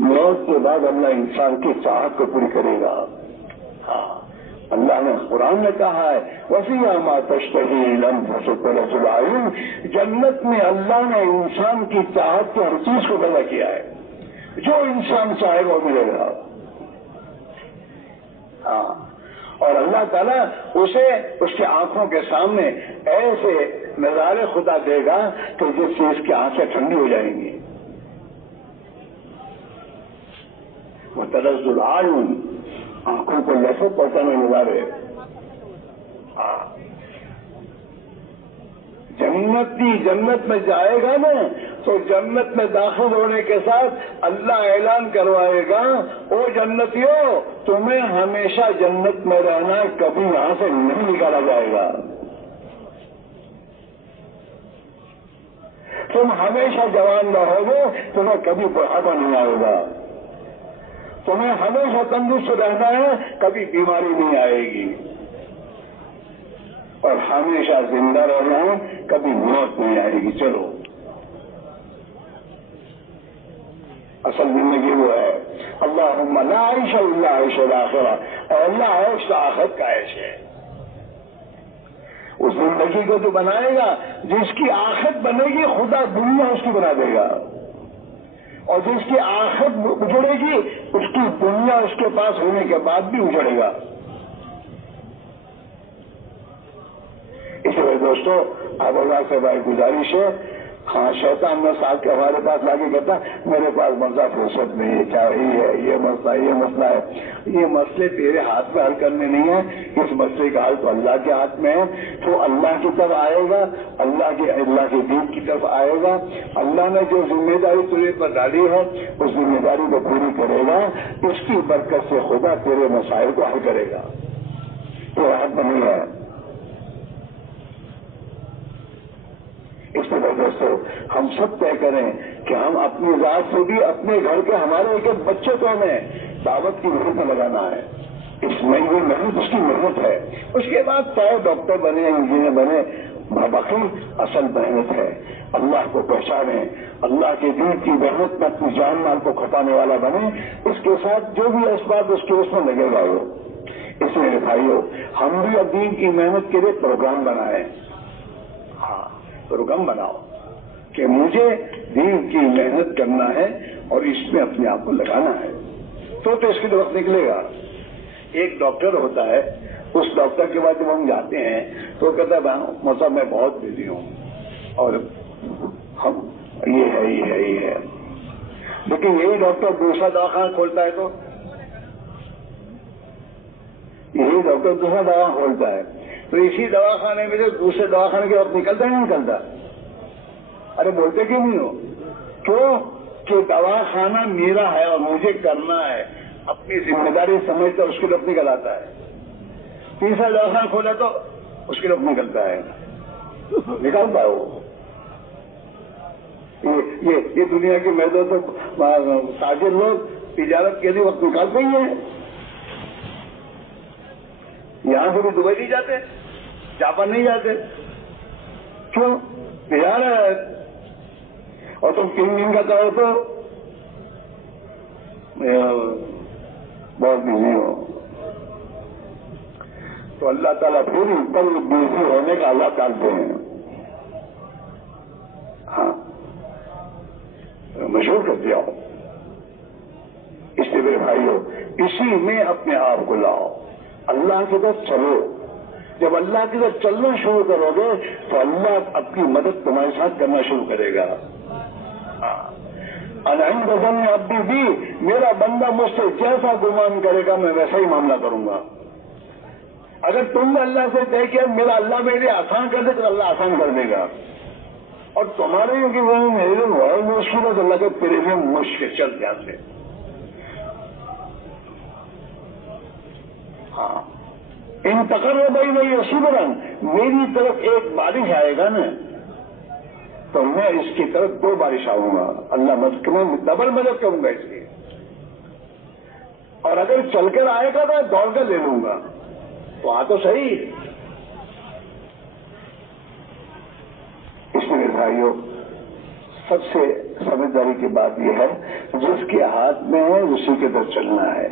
موت کے بعد اللہ انسان کی چاہت کو پوری کرے گا۔ ہاں، اللہ نے قرآن میں کہا ہے وَفِيهَا مَا تَشْتَهِي الْأَنفُسُ وَلَذُّ الْأَعْيُنُ، جنت میں اللہ نے انسان کی چاہت کی ہر چیز کو پیدا کیا ہے، جو انسان چاہے وہ ملے گا۔ ہاں، اور اللہ تعالیٰ اسے اس کی آنکھوں کے سامنے ایسے نظارے خدا دے گا کہ جس سے اس کی آنکھیں ٹھنڈی ہو جائیں گی۔ وَتَلَذُّ الْأَعْيُنُ، آنکھوں کو لذت پہنچانے نظارے۔ جنت میں جائے گا نا تو جنت میں داخل ہونے کے ساتھ اللہ اعلان کروائے گا، او جنتیوں تمہیں ہمیشہ جنت میں رہنا، کبھی یہاں سے نہیں نکالا جائے گا، تم ہمیشہ جوان رہو گے، تمہیں کبھی بڑھاپا نہیں آئے گا، تمہیں ہمیشہ تندرست رہنا ہے، کبھی بیماری نہیں آئے گی، اور ہمیشہ زندہ رہنا ہے، کبھی موت نہیں آئے گی۔ چلو، اصل زندگی وہ ہے اللہم لا عیش الا عیش الآخرہ، اے اللہ عیش تو آخرت کا عیش ہے۔ اس زندگی کو تو بنائے گا جس کی آخرت بنے گی، خدا دنیا اس کی بنا دے گا، اور جس کی آخرت اجڑے گی اس کی دنیا اس کے پاس ہونے کے بعد بھی اجڑے گا۔ اس لیے دوستو، اب اللہ سے بھائی گزارش ہے، ہاں شیطان میں ساتھ کے ہمارے پاس لا کے کہتا میرے پاس مزہ فرصت نہیں ہے، کیا یہ مسئلہ ہے، یہ مسئلے تیرے ہاتھ میں حل کرنے نہیں ہے، اس مسئلے کا حل تو اللہ کے ہاتھ میں ہے، تو اللہ کی طرف آئے گا، اللہ کے دین کی طرف آئے گا، اللہ نے جو ذمہ داری تجھے پر ڈالی ہے اس ذمہ داری کو پوری کرے گا، اس کی برکت سے خدا تیرے مسائل کو حل کرے گا، تو ہاتھ میں نہیں ہے۔ اس لیے دوستو ہم سب طے کریں کہ ہم اپنی ذات سے بھی اپنے گھر کے ہمارے ایک ایک بچے کو ہمیں دعوت کی محنت میں لگانا ہے، اس میں یہ محنت اس کی محنت ہے، اس کے بعد چاہے ڈاکٹر بنے انجینئر بنے، باقی اصل محنت ہے اللہ کو پہچانے، اللہ کے دین کی محنت میں اپنی جان مال کو کھپانے والا بنے، اس کے ساتھ جو بھی اسباب اس کے اس میں لگے گا وہ۔ اس لیے بھائیو ہم بھی اب دین کی محنت کے لیے پروگرام بنائیں، ہاں پروگرام بناؤ کہ مجھے دین کی محنت کرنا ہے اور اس میں اپنے آپ کو لگانا ہے، تو اس کے لیے وقت نکلے گا۔ ایک ڈاکٹر ہوتا ہے، اس ڈاکٹر کے بعد جب ہم جاتے ہیں تو کہتا ہے مطلب میں بہت بزی ہوں اور ہم یہ ہے، لیکن یہی ڈاکٹر دوسرا دواخانہ کھولتا ہے تو تو اسی دواخانے میں جو دوسرے دواخانے کے وقت نکلتا ہے نہیں نکلتا؟ ارے بولتے کیوں نہیں ہو؟ کیوں کہ دواخانہ میرا ہے اور مجھے کرنا ہے، اپنی ذمہ داری سمجھتا اس کے لیے نکل آتا ہے، تیسرا دواخانہ کھولا تو اس کے لیے نکلتا ہے، نکالتا ہے وہ۔ یہ دنیا کی میدوں تو تاجر لوگ تجارت کے لیے وقت نکالتے ہی ہیں، یہاں سے بھی دبئی نہیں جاتے، جاپان نہیں جاتے، کیوں؟ تجارت، اور تم 3 دن کا کہو تو بہت بزی ہو، تو اللہ تعالیٰ پھر اوپر بزی ہونے کا اللہ ڈالتے ہیں، ہاں مشہور کر دیا ہو۔ اس لیے میرے بھائیو اسی میں اپنے آپ کو لاؤ، اللہ کی طرف چلو، جب اللہ کی طرف چلنا شروع کرو گے تو اللہ اپنی مدد تمہارے ساتھ کرنا شروع کرے گا۔ عند ظن عبدی بھی، میرا بندہ مجھ سے جیسا گمان کرے گا میں ویسا ہی معاملہ کروں گا۔ اگر تم نے اللہ سے طے کیا میرا اللہ میرے لیے آسان کر دے تو اللہ آسان کر دے گا، اور تمہارے لیے میرے لیے بہت مشکل ہے تو اللہ کہ تیرے لیے مشکل، چل دھیان سے۔ ہاں ان تقرب نہیں صبرن، میری طرف ایک بارش آئے گا نا تو میں اس کی طرف 2 بارش آؤں گا، اللہ مدد میں ڈبل مدد کروں گا اس کی، اور اگر چل کر آئے گا تو دوڑ کر لے لوں گا، تو تو صحیح۔ اس میں بھائیوں سب سے سمجھداری کی بات یہ ہے جس کے ہاتھ میں ہے اسی کے در چلنا ہے،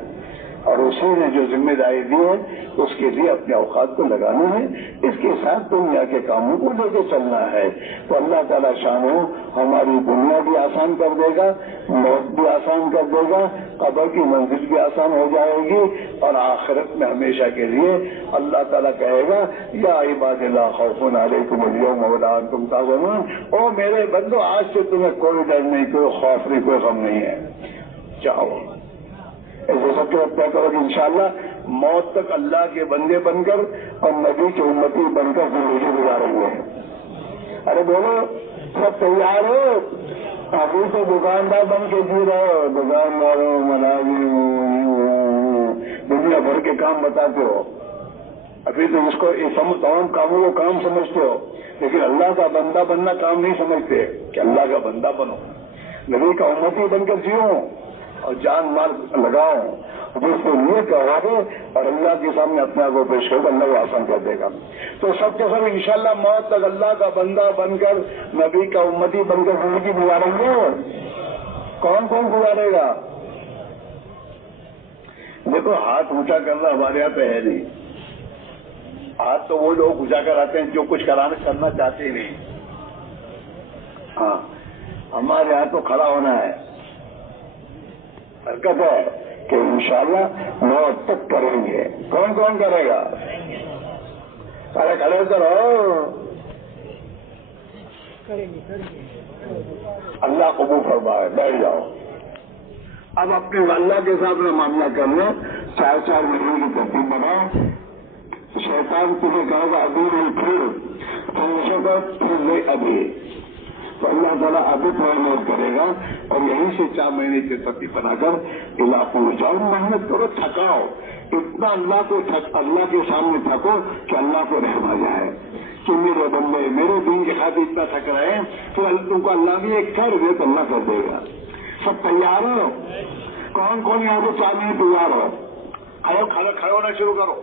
اور اسی نے جو ذمہ داری دی ہے اس کے لیے اپنے اوقات کو لگانا ہے، اس کے ساتھ دنیا کے کاموں کو لے کے چلنا ہے، تو اللہ تعالیٰ شانو ہماری دنیا بھی آسان کر دے گا، موت بھی آسان کر دے گا، قبر کی منزل بھی آسان ہو جائے گی، اور آخرت میں ہمیشہ کے لیے اللہ تعالیٰ کہے گا یا عباد اللہ خوف علیکم اليوم ولا انتم تحزنون، او میرے بندو آج سے تمہیں کوئی ڈر نہیں، کوئی خوف نہیں، کوئی غم نہیں ہے، جاؤ ایسے سب کے طے کرو کہ انشاءاللہ موت تک اللہ کے بندے بن کر اور نبی کے امتی بن کر زندگی گزاریں گے۔ ارے بولو سب تیار ہو؟ ابھی تو دکاندار بن کے جی رہے ہو، دکانداروں دنیا بھر کے کام بتاتے ہو، ابھی تو اس کو تمام کاموں کو کام سمجھتے ہو، لیکن اللہ کا بندہ بننا کام نہیں سمجھتے کہ اللہ کا بندہ بنو، نبی کا امتی بن کر جیو اور جان مال لگاؤ، جس کو یہ کہو گے اور اللہ کے سامنے اپنے آپ کو پیش کرو، اللہ کو آسان کر دے گا۔ تو سب کے سب انشاءاللہ موت تک اللہ کا بندہ بن کر نبی کا امتی بن کر زندگی گزاریں گے۔ کون کون گزارے گا؟ دیکھو ہاتھ اونچا کرنا ہمارے یہاں پہ ہے نہیں، ہاتھ تو وہ لوگ اونچا کر آتے ہیں جو کچھ کرنا چاہتے ہی نہیں، ہاں ہمارے یہاں تو کھڑا ہونا ہے، حرکت ہے کہ انشاءاللہ موت تک کریں گے۔ کون کون کرے گا؟ سارے کھڑے تو رہو، اللہ قبول فرمائے، بیٹھ جاؤ۔ اب اپنے اللہ کے ساتھ میں معاملہ کر لو، 4 مہینے کی ترتیب بناؤ، شیطان تمہیں کہے گا ابھی نہیں پھر لے ابھی، تو اللہ تعالیٰ ابھی تمہیں مدد کرے گا، اور یہیں سے 4 مہینے کی ترتیب بنا کر علاقوں میں جاؤ، محنت کرو، تھکاؤ، اتنا اللہ کے سامنے تھکو کہ اللہ کو رحم آ جائے کہ میرے بندے میرے دین کے خاطر اتنا تھک رہے ہیں، پھر تم کو اللہ بھی ایک کر دے تو اللہ کر دے گا۔ سب تیار ہو؟ کون کون یہاں سے 4 مہینے تیار ہو؟ کھڑے ہونا شروع کرو۔